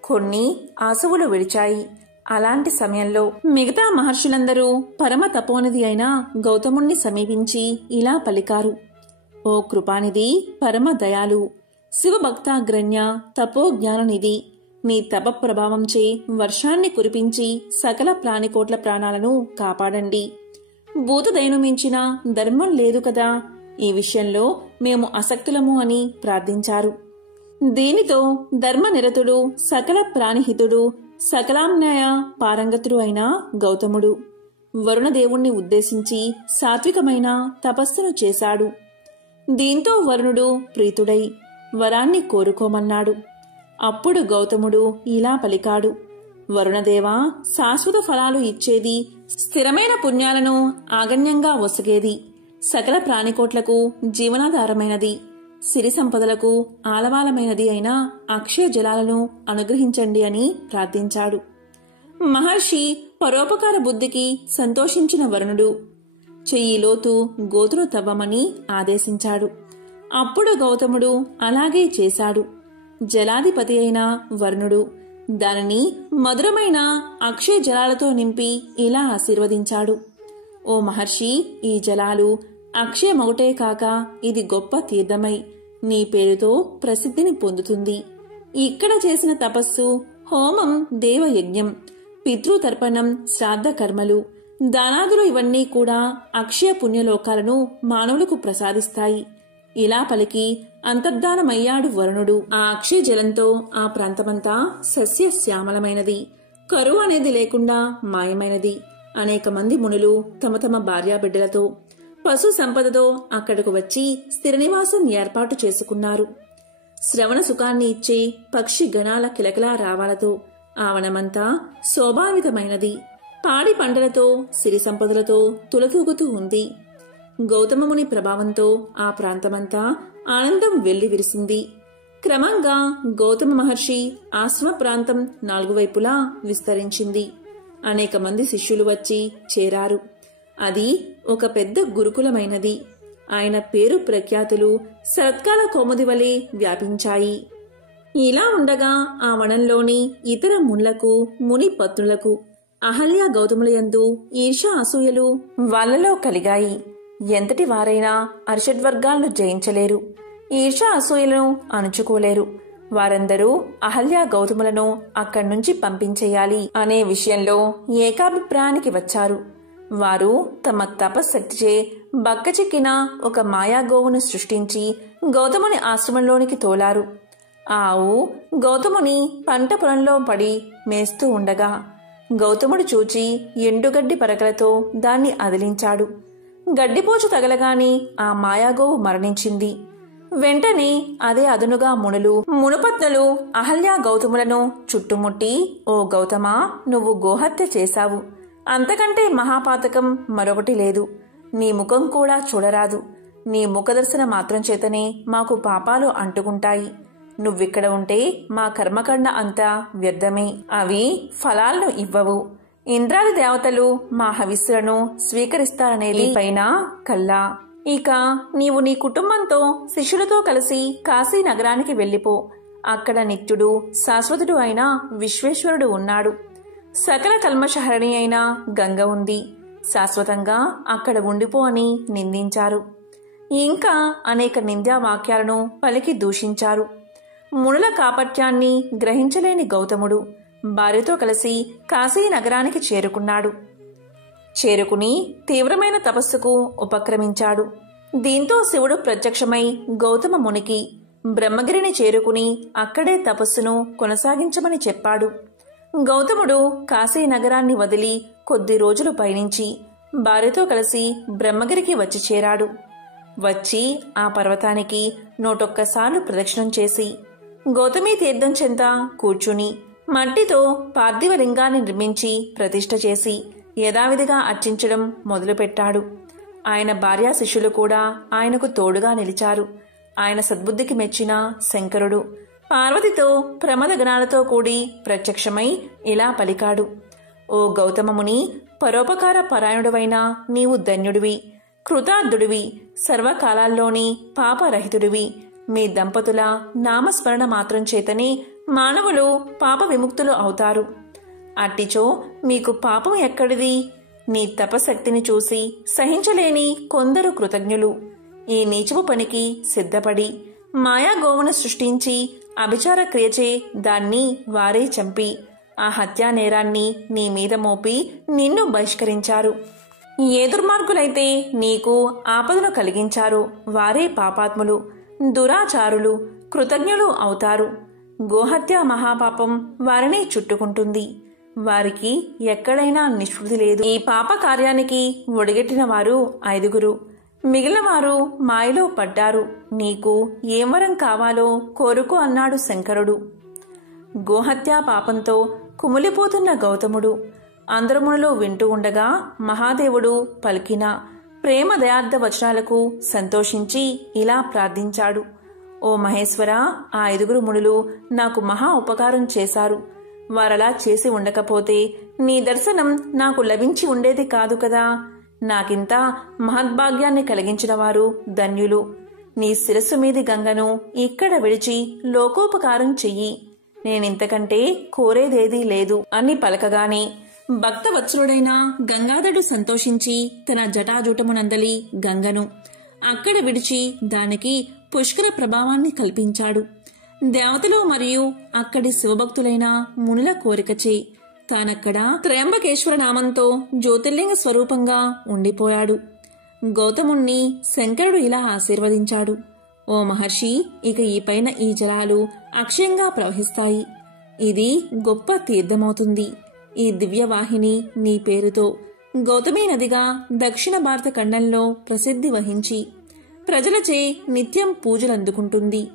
కొన్ని ఆశువులు విడిచాయి. అలాంటి సమయంలో మిగతా మహర్షులందరూ పరమ తపోనిధి అయిన గౌతముణ్ణి సమీపించి ఇలా పలికారు: ఓ కృపానిధి, పరమ దయాలు, శివభక్తాగ్రణ్య తపోజ్ఞాననిధి, నీ తప ప్రభావంచే వర్షాన్ని కురిపించి సకల ప్రాణికోట్ల ప్రాణాలను కాపాడండి. భూతదయను మించిన ధర్మం లేదు కదా. ఈ విషయంలో మేము అసక్తులము అని ప్రార్థించారు. దీనితో ధర్మనిరతుడు, సకల ప్రాణిహితుడు, సకలాన్యాయ పారంగతుడు అయిన గౌతముడు వరుణదేవుణ్ణి ఉద్దేశించి సాత్వికమైన తపస్సును చేశాడు. దీంతో వరుణుడు ప్రీతుడై వరాన్ని కోరుకోమన్నాడు. అప్పుడు గౌతముడు ఇలా పలికాడు: వరుణదేవా, శాశ్వత ఫలాలు ఇచ్చేది, స్థిరమైన పుణ్యాలను ఆగణ్యంగా ఒసగేది, సకల ప్రాణికోట్లకు జీవనాధారమైనది, సిరి సంపదలకు ఆలవాలమైనది అయిన అక్షయ జలాలను అనుగ్రహించండి అని ప్రార్థించాడు. మహర్షి పరోపకార బుద్ధికి సంతోషించిన వరుణుడు చెయ్యి లోతు గోతును తవ్వమని ఆదేశించాడు. అప్పుడు గౌతముడు అలాగే చేశాడు. జలాధిపతి అయిన వరుణుడు దానిని మధురమైన అక్షయ జలాలతో నింపి ఇలా ఆశీర్వదించాడు. ఓ మహర్షి, ఈ జలాలు అక్షయమొకటే కాక ఇది గొప్ప తీర్థమై నీ పేరుతో ప్రసిద్ధిని పొందుతుంది. ఇక్కడ చేసిన తపస్సు, హోమం, దేవయజ్ఞం, పితృతర్పణం, శ్రాద్ధ కర్మలు, దానాదులు ఇవన్నీ కూడా అక్షయ పుణ్యలోకాలను మానవులకు ప్రసాదిస్తాయి. ఇలా పలికి అంతర్ధానమయ్యాడు వరుణుడు. ఆ అక్షయ జలంతో ఆ ప్రాంతమంతా సస్యశ్యామలమైనది, కరువు అనేది లేకుండా మాయమైనది. అనేక మంది మునులు తమ తమ భార్యాబిడ్డలతో, పశు సంపదతో అక్కడకు వచ్చి స్థిర నివాసం ఏర్పాటు చేసుకున్నారు. శ్రవణ సుఖాన్ని ఇచ్చే పక్షి గణాల కిలకిలా రావాలతో ఆ వనమంతా శోభాన్వితమైనది. పాడి పంటలతో, సిరి సంపదలతో తులతూగుతూ ఉంది. గౌతమముని ప్రభావంతో ఆ ప్రాంతమంతా ఆనందం వెళ్లి విరిసింది. క్రమంగా గౌతమ మహర్షి ఆశ్రమ ప్రాంతం 4 వైపులా విస్తరించింది. అనేక మంది శిష్యులు వచ్చి చేరారు. అది ఒక పెద్ద గురుకులమైనది. ఆయన పేరు ప్రఖ్యాతులు శరత్కాల కోముది వలె వ్యాపించాయి. ఇలా ఉండగా ఆ వనంలోని ఇతర మునులకు, ముని పత్నులకు అహల్య గౌతములయందు ఈర్ష్య అసూయలు వాళ్లలో కలిగాయి. ఎంతటి వారైనా అరిషడ్వర్గాలను జయించలేరు, ఈర్ష్య అసూయలను అణుచుకోలేరు. వారందరూ అహల్య గౌతములను అక్కడ్నుంచి పంపించేయాలి అనే విషయంలో ఏకాభిప్రాయానికి వచ్చారు. వారు తమ తపశక్తిచే బక్కచిక్కిన ఒక మాయాగోవును సృష్టించి గౌతముని ఆశ్రమంలోనికి తోలారు. ఆ ఆవు గౌతముని పంట పొలంలో పడి మేస్తూ ఉండగా గౌతముడు చూచి ఎండుగడ్డి పరకలతో దాన్ని అదిలించాడు. గడ్డిపోచు తగలగాని ఆ మాయాగోవు మరణించింది. వెంటనే అదే అదునుగా మునుపత్నులు అహల్య గౌతములను చుట్టుముట్టి, ఓ గౌతమా, నువ్వు గోహత్య చేశావు. అంతకంటే మహాపాతకం మరొకటి లేదు. నీ ముఖం కూడా చూడరాదు. నీ ముఖదర్శన మాత్రం చేతనే మాకు పాపాలు అంటుకుంటాయి. నువ్విక్కడ ఉంటే మా కర్మకండ అంతా వ్యర్థమే. అవి ఫలాలను ఇవ్వవు. ఇంద్రాది దేవతలు మా హవిస్సులను స్వీకరిస్తారనేది పైన కల్లా. ఇక నీవు నీ కుటుంబంతో శిష్యులతో కలిసి కాశీ నగరానికి వెళ్ళిపో. అక్కడ నిత్యుడు శాశ్వతుడు అయిన విశ్వేశ్వరుడు ఉన్నాడు. సకల కల్మషహరణి అయిన గంగ ఉంది. శాశ్వతంగా అక్కడ ఉండిపో అని నిందించారు. ఇంకా అనేక నింద్యా వాక్యాలను పలికి దూషించారు. మునుల కాపట్యాన్ని గ్రహించలేని గౌతముడు భార్యతో కలిసి కాశీ నగరానికి చేరుకున్నాడు. చేరుకుని తీవ్రమైన తపస్సుకు ఉపక్రమించాడు. దీంతో శివుడు ప్రత్యక్షమై గౌతమ మునికి బ్రహ్మగిరిని చేరుకుని అక్కడే తపస్సును కొనసాగించమని చెప్పాడు. గౌతముడు కాశీ నగరాన్ని వదిలి కొద్ది రోజులు పయనించి భార్యతో కలిసి బ్రహ్మగిరికి వచ్చి చేరాడు. వచ్చి ఆ పర్వతానికి 101 సార్లు ప్రదక్షిణం చేసి గౌతమీ తీర్థం చెంత కూర్చుని మట్టితో పార్థివలింగాన్ని నిర్మించి ప్రతిష్ఠ చేసి యథావిధిగా అర్చించడం మొదలుపెట్టాడు. ఆయన భార్యా శిష్యులు కూడా ఆయనకు తోడుగా నిలిచారు. ఆయన సద్బుద్ధికి మెచ్చిన శంకరుడు పార్వతితో ప్రమద గణాలతో కూడి ప్రత్యక్షమై ఇలా పలికాడు. ఓ గౌతమముని, పరోపకార పరాయణుడవైన నీవు ధన్యుడివి, కృతార్థుడివి, సర్వకాలాల్లోని పాపరహితుడివి. మీ దంపతుల నామస్మరణ మాత్రం చేతనే మానవులు పాప విముక్తులు అవుతారు. అట్టిచో మీకు పాపం ఎక్కడిది? నీ తపశక్తిని చూసి సహించలేని కొందరు కృతజ్ఞులు ఈ నీచపు పనికి సిద్ధపడి మాయాగోవును సృష్టించి అభిచార క్రియచే దాన్ని వారే చంపి ఆ హత్యా నేరాన్ని నీ మీద మోపి నిన్ను బహిష్కరించారు. ఏ దుర్మార్గులైతే నీకు ఆపదను కలిగించారో వారే పాపాత్ములు, దురాచారులు, కృతజ్ఞులు అవుతారు. గోహత్య మహాపాపం వారిని చుట్టుకుంటుంది. వారికి ఎక్కడైనా నిష్కృతి లేదు. ఈ పాప కార్యానికి ఒడిగట్టిన వారు 5. మిగిలిన వారు మాయలో పడ్డారు. నీకు ఏం వరం కావాలో కోరుకో అన్నాడు శంకరుడు. గోహత్యా పాపంతో కుమిలిపోతున్న గౌతముడు అందరములలో వింటూ ఉండగా మహాదేవుడు పలికిన ప్రేమ దయార్థ వచనాలకు సంతోషించి ఇలా ప్రార్థించాడు. ఓ మహేశ్వర, ఆ 5 మునులు నాకు మహా ఉపకారం చేశారు. వారలా చేసి ఉండకపోతే నీ దర్శనం నాకు లభించి ఉండేది కాదు కదా. నాకింత మహద్భాగ్యాన్ని కలిగించిన వారు ధన్యులు. నీ శిరస్సు మీది గంగను ఇక్కడ విడిచి లోకోపకారం చెయ్యి. నేనింతకంటే కోరేదేదీ లేదు అని పలకగానే భక్తవత్సలుడైన గంగాధరుడు సంతోషించి తన జటాజూటమునందలి గంగను అక్కడ విడిచి దానికి పుష్కర ప్రభావాన్ని కల్పించాడు. దేవతలు మరియు అక్కడి శివభక్తులైన మునుల కోరికచే తానక్కడ త్రయంబకేశ్వర నామంతో జ్యోతిర్లింగ స్వరూపంగా ఉండిపోయాడు. గౌతముణ్ణి శంకరుడు ఇలా ఆశీర్వదించాడు. ఓ మహర్షి, ఇక ఈ పైన ఈ జలాలు అక్షయంగా ప్రవహిస్తాయి. ఇది గొప్ప తీర్థమవుతుంది. ఈ దివ్యవాహిని నీ పేరుతో గౌతమీ నదిగా దక్షిణ భారత ఖండంలో ప్రసిద్ధి వహించి ప్రజలచే నిత్యం పూజలందుకుంటుంది.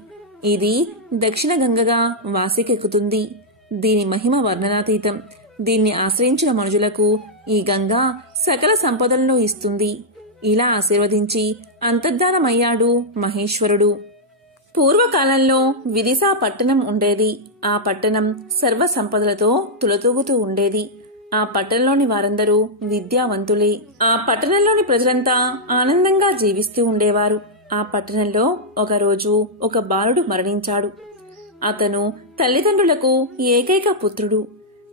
ఇది దక్షిణ గంగగా వాసికెక్కుతుంది. దీని మహిమ వర్ణనాతీతం. దీన్ని ఆశ్రయించిన మనుజులకు ఈ గంగా సకల సంపదలను ఇస్తుంది. ఇలా ఆశీర్వదించి అంతర్ధానమయ్యాడు మహేశ్వరుడు. పూర్వకాలంలో విదిశా పట్టణం ఉండేది. ఆ పట్టణం సర్వ సంపదలతో తులతూగుతూ ఉండేది. ఆ పట్టణంలోని వారందరూ విద్యావంతులే. ఆ పట్టణంలోని ప్రజలంతా ఆనందంగా జీవిస్తూ ఉండేవారు. ఆ పట్టణంలో ఒకరోజు ఒక బాలుడు మరణించాడు. అతను తల్లిదండ్రులకు ఏకైక పుత్రుడు.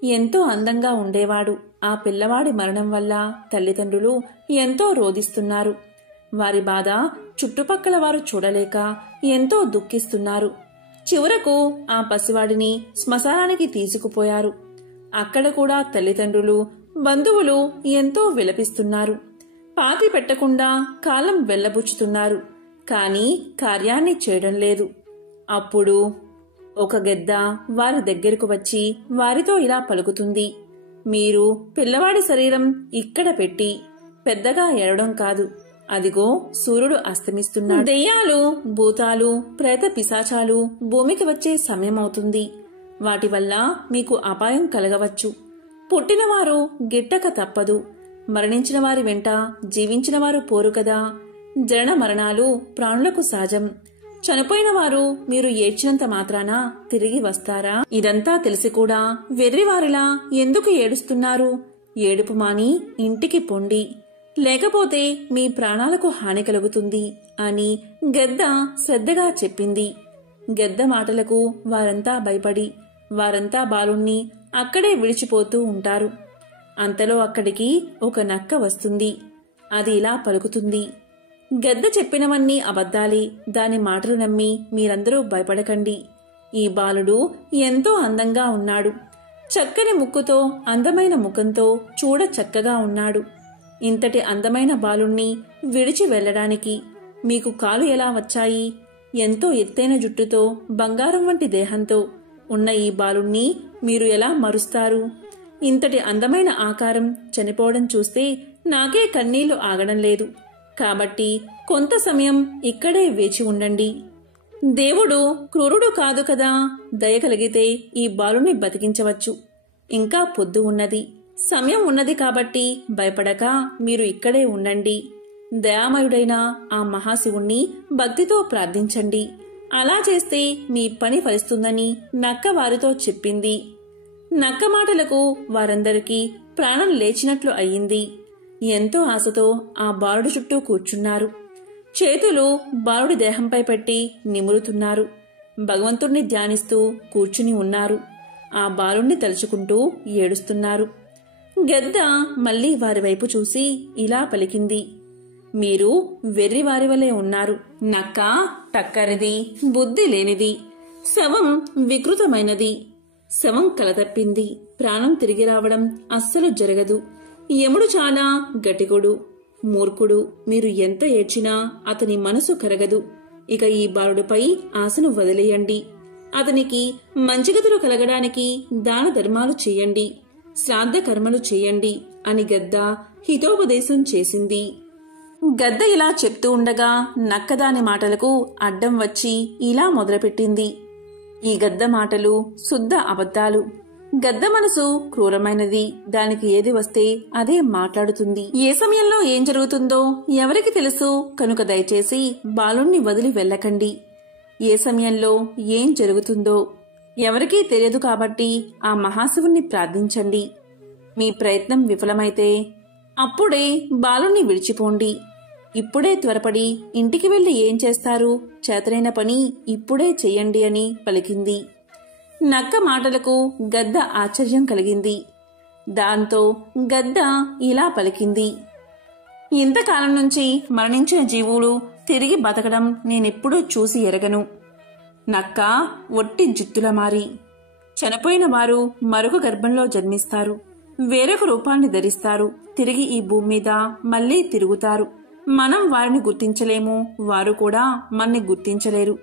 ఎంతో అందంగా ఉండేవాడు. ఆ పిల్లవాడి మరణం వల్ల తల్లిదండ్రులు ఎంతో రోదిస్తున్నారు. వారి బాధ చుట్టుపక్కల వారు చూడలేక ఎంతో దుఃఖిస్తున్నారు. చివరకు ఆ పసివాడిని శ్మశానానికి తీసుకుపోయారు. అక్కడ కూడా తల్లిదండ్రులు, బంధువులు ఎంతో విలపిస్తున్నారు. పాతి పెట్టకుండా కాలం వెళ్లబుచ్చుతున్నారు. కాని కార్యాన్ని చేయడం లేదు. అప్పుడు ఒక గెద్ద వారి దగ్గరకు వచ్చి వారితో ఇలా పలుకుతుంది. మీరు పిల్లవాడి శరీరం ఇక్కడ పెట్టి పెద్దగా ఎడడం కాదు. అదిగో సూర్యుడు అస్తమిస్తున్నాడు. దెయ్యాలు, భూతాలు, ప్రేత పిశాచాలు భూమికి వచ్చే సమయమవుతుంది. వాటి వల్ల మీకు అపాయం కలగవచ్చు. పుట్టినవారు గిట్టక తప్పదు. మరణించిన వారి వెంట జీవించిన వారు పోరు కదా. జనన మరణాలు ప్రాణులకు సహజం. చనిపోయిన వారు మీరు ఏడ్చినంత మాత్రాన తిరిగి వస్తారా? ఇదంతా తెలిసి కూడా వెర్రివారిలా ఎందుకు ఏడుస్తున్నారు? ఏడుపు మాని ఇంటికి పొండి, లేకపోతే మీ ప్రాణాలకు హాని కలుగుతుంది అని గెద్ద శ్రద్ధగా చెప్పింది. గెద్ద మాటలకు వారంతా భయపడి వారంతా బాలుణ్ణి అక్కడే విడిచిపోతూ ఉంటారు. అంతలో అక్కడికి ఒక నక్క వస్తుంది. అది ఇలా పలుకుతుంది. గెద్ద చెప్పినవన్నీ అబద్ధాలే. దాని మాటలు నమ్మి మీరందరూ భయపడకండి. ఈ బాలుడు ఎంతో అందంగా ఉన్నాడు. చక్కని ముక్కుతో, అందమైన ముఖంతో చూడ చక్కగా ఉన్నాడు. ఇంతటి అందమైన బాలుణ్ణి విడిచి వెళ్లడానికి మీకు కాలు ఎలా వచ్చాయి? ఎంతో ఎత్తైన జుట్టుతో, బంగారం వంటి దేహంతో ఉన్న ఈ బాలుణ్ణి మీరు ఎలా మరుస్తారు? ఇంతటి అందమైన ఆకారం చనిపోవడం చూస్తే నాకే కన్నీళ్లు ఆగడం లేదు. కాబట్టి కొంత సమయం ఇక్కడే వేచి ఉండండి. దేవుడు క్రూరుడు కాదు కదా. దయ కలిగితే ఈ బాలుని బతికించవచ్చు. ఇంకా పొద్దు ఉన్నది, సమయం ఉన్నది కాబట్టి భయపడక మీరు ఇక్కడే ఉండండి. దయామయుడైన ఆ మహాశివుణ్ణి భక్తితో ప్రార్థించండి. అలా చేస్తే మీ పని ఫలిస్తుందని నక్క వారితో చెప్పింది. నక్క మాటలకు వారందరికీ ప్రాణం లేచినట్లు అయ్యింది. ఎంతో ఆశతో ఆ బాలుడి చుట్టూ కూర్చున్నారు. చేతులు బాలుడి దేహంపై పెట్టి నిమురుతున్నారు. భగవంతుణ్ణి ధ్యానిస్తూ కూర్చుని ఉన్నారు. ఆ బాలుణ్ణి తలుచుకుంటూ ఏడుస్తున్నారు. గెద్ద మళ్లీ వారి వైపు చూసి ఇలా పలికింది. మీరు వెర్రివారి వలె ఉన్నారు. నక్క టక్కరిది, బుద్ధి లేనిది, శవం వికృతమైనది. శవం కలతప్పింది. ప్రాణం తిరిగి రావడం అస్సలు జరగదు. యముడు చాలా గటికుడు, మూర్ఖుడు. మీరు ఎంత ఏడ్చినా అతని మనసు కరగదు. ఇక ఈ బాలుడిపై ఆశను వదిలేయండి. అతనికి మంచిగతులు కలగడానికి దాన ధర్మాలు చెయ్యండి, శ్రాద్ధ కర్మలు చెయ్యండి అని గద్ద హితోపదేశం చేసింది. గద్ద ఇలా చెప్తూ ఉండగా నక్కదాని మాటలకు అడ్డం వచ్చి ఇలా మొదలుపెట్టింది. ఈ గద్ద మాటలు శుద్ధ అబద్ధాలు. గద్ద మనసు క్రూరమైనది. దానికి ఏది వస్తే అదే మాట్లాడుతుంది. ఏ సమయంలో ఏం జరుగుతుందో ఎవరికి తెలుసు కనుక దయచేసి బాలుణ్ణి వదిలి వెళ్ళకండి. ఏ సమయంలో ఏం జరుగుతుందో ఎవరికీ తెలియదు కాబట్టి ఆ మహాశివుణ్ణి ప్రార్థించండి. మీ ప్రయత్నం విఫలమైతే అప్పుడే బాలుణ్ణి విడిచిపోండి. ఇప్పుడే త్వరపడి ఇంటికి వెళ్లి ఏం చేస్తారు? చేతనైన పని ఇప్పుడే చెయ్యండి అని పలికింది. నక్క మాటలకు గద్ద ఆశ్చర్యం కలిగింది. దాంతో గద్ద ఇలా పలికింది, ఇంతకాలం నుంచి మరణించిన జీవులు తిరిగి బతకడం నేనెప్పుడూ చూసి ఎరగను. నక్క ఒట్టి జిత్తుల మారి. చనిపోయిన వారు మరొక గర్భంలో జన్మిస్తారు, వేరొక రూపాన్ని ధరిస్తారు, తిరిగి ఈ భూమి మీద మళ్లీ తిరుగుతారు. మనం వారిని గుర్తించలేము, వారు కూడా మన్ని గుర్తించలేరు.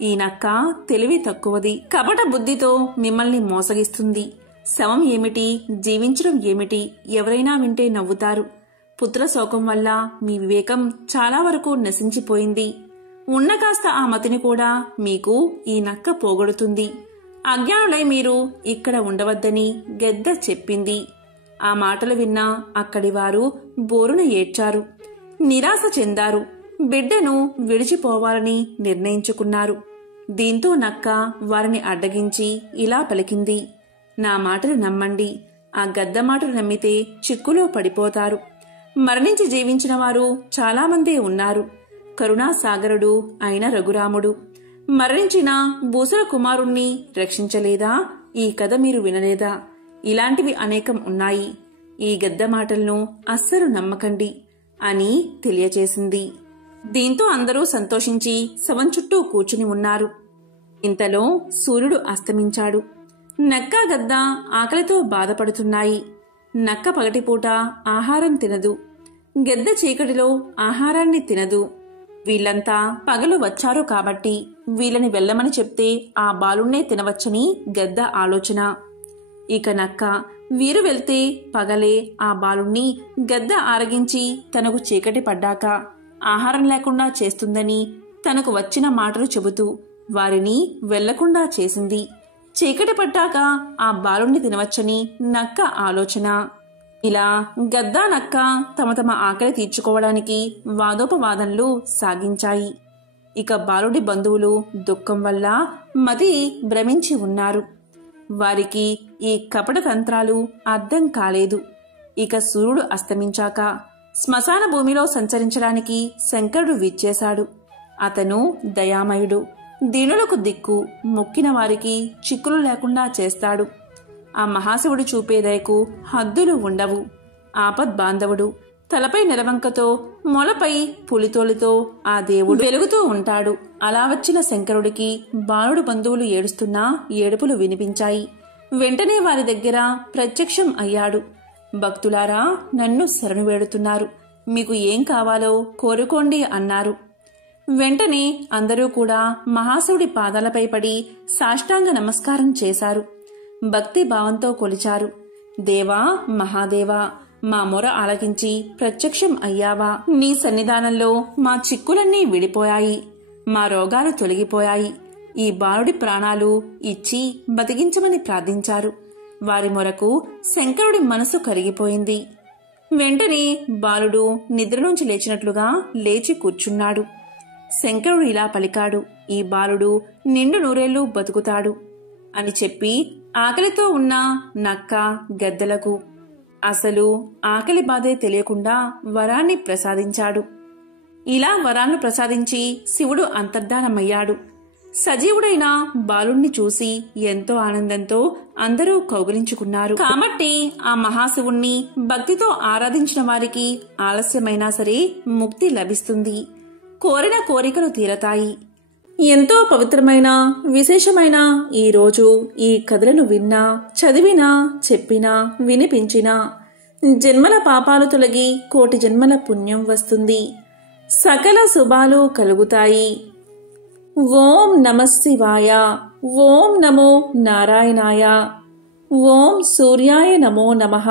ఈ నక్క తెలివి తక్కువది, కపట బుద్ధితో మిమ్మల్ని మోసగిస్తుంది. శవం ఏమిటి, జీవించడం ఏమిటి, ఎవరైనా వింటే నవ్వుతారు. పుత్రశోకం వల్ల మీ వివేకం చాలా వరకు నశించిపోయింది. ఉన్న కాస్త ఆ మతిని కూడా మీకు ఈ నక్క పోగొడుతుంది. అజ్ఞానులై మీరు ఇక్కడ ఉండవద్దని గద్ద చెప్పింది. ఆ మాటలు విన్న అక్కడివారు బోరున ఏడ్చారు, నిరాశ చెందారు, బిడ్డను విడిచిపోవాలని నిర్ణయించుకున్నారు. దీంతో నక్క వారిని అడ్డగించి ఇలా పలికింది, నా మాటలు నమ్మండి. ఆ గద్ద మాటలు నమ్మితే చిక్కులో పడిపోతారు. మరణించి జీవించిన వారు చాలామందే ఉన్నారు. కరుణాసాగరుడు అయిన రఘురాముడు మరణించిన భూసుర కుమారుణ్ణి రక్షించలేదా? ఈ కథ మీరు వినలేదా? ఇలాంటివి అనేకం ఉన్నాయి. ఈ గద్ద మాటలను అస్సలు నమ్మకండి అని తెలియచేసింది. దీంతో అందరూ సంతోషించి శవం చుట్టూ కూర్చుని ఉన్నారు. ఇంతలో సూర్యుడు అస్తమించాడు. నక్క గద్ద ఆకలితో బాధపడుతున్నాయి. నక్క పగటిపూట ఆహారం తినదు, గద్ద చీకటిలో ఆహారాన్ని తినదు. వీళ్లంతా పగలు వచ్చారు కాబట్టి వీళ్ళని వెళ్ళమని చెప్తే ఆ బాలుణ్ణే తినవచ్చని గద్ద ఆలోచన. ఇక నక్క వీరు వెళ్తే పగలే ఆ బాలుణ్ణి గద్ద ఆరగించి తనకు చీకటి పడ్డాక ఆహారం లేకుండా చేస్తుందని తనకు వచ్చిన మాటలు చెబుతూ వారిని వెళ్లకుండా చేసింది. చీకటి పడ్డాక ఆ బాలుణ్ణి తినవచ్చని నక్క ఆలోచన. ఇలా గద్ద నక్క తమ తమ ఆకలి తీర్చుకోవడానికి వాదోపవాదనలు సాగించాయి. ఇక బాలుడి బంధువులు దుఃఖం వల్ల మతి భ్రమించి ఉన్నారు. వారికి ఈ కపట తంత్రాలు అర్థం కాలేదు. ఇక సూర్యుడు అస్తమించాక శ్మశాన భూమిలో సంచరించడానికి శంకరుడు విచ్చేశాడు. అతను దయామయుడు, దీనులకు దిక్కు, మొక్కిన వారికి చిక్కులు లేకుండా చేస్తాడు. ఆ మహాశివుడు చూపే దయకు హద్దులు ఉండవు. ఆపద్బాంధవుడు, తలపై నిలవంకతో మొలపై పులితోలితో ఆ దేవుడు వెలుగుతూ ఉంటాడు. అలా వచ్చిన శంకరుడికి బాలుడు బంధువులు ఏడుస్తున్నా ఏడుపులు వినిపించాయి. వెంటనే వారి దగ్గర ప్రత్యక్షం అయ్యాడు. భక్తులారా, నన్ను శరణు వేడుతున్నారు, మీకు ఏం కావాలో కోరుకోండి అన్నారు. వెంటనే అందరూ కూడా మహాశివుడి పాదాలపై పడి సాష్టాంగ నమస్కారం చేశారు. భక్తి భావంతో కొలిచారు. దేవా, మహాదేవా, మా మొర ఆలకించి ప్రత్యక్షం అయ్యావా? నీ సన్నిధానంలో మా చిక్కులన్నీ విడిపోయాయి, మా రోగాలు తొలగిపోయాయి. ఈ బాలుడి ప్రాణాలు ఇచ్చి బతికించమని ప్రార్థించారు. వారి మొరకు శంకరుడి మనసు కరిగిపోయింది. వెంటనే బాలుడు నిద్ర నుంచి లేచినట్లుగా లేచి కూర్చున్నాడు. శంకరుడు ఇలా పలికాడు, ఈ బాలుడు నిండు నూరేళ్లు బతుకుతాడు అని చెప్పి ఆకలితో ఉన్న నక్క గద్దలకు అసలు ఆకలి బాధే తెలియకుండా వరాన్ని ప్రసాదించాడు. ఇలా వరాన్ని ప్రసాదించి శివుడు అంతర్ధానమయ్యాడు. సజీవుడైన బాలుణ్ణి చూసి ఎంతో ఆనందంతో అందరూ కౌగిలించుకున్నారు. కాబట్టి ఆ మహాశివుణ్ణి భక్తితో ఆరాధించిన వారికి ఆలస్యమైనా సరే ముక్తి లభిస్తుంది, కోరిన కోరికలు తీరతాయి. ఎంతో పవిత్రమైన విశేషమైన ఈ రోజు ఈ కథలను విన్నా, చదివినా, చెప్పినా, వినిపించినా జన్మల పాపాలు తొలగి కోటి జన్మల పుణ్యం వస్తుంది, సకల శుభాలు కలుగుతాయి. ఓం నమః శివాయ. ఓం నమో నారాయణాయ. ఓం సూర్యాయ నమో నమః.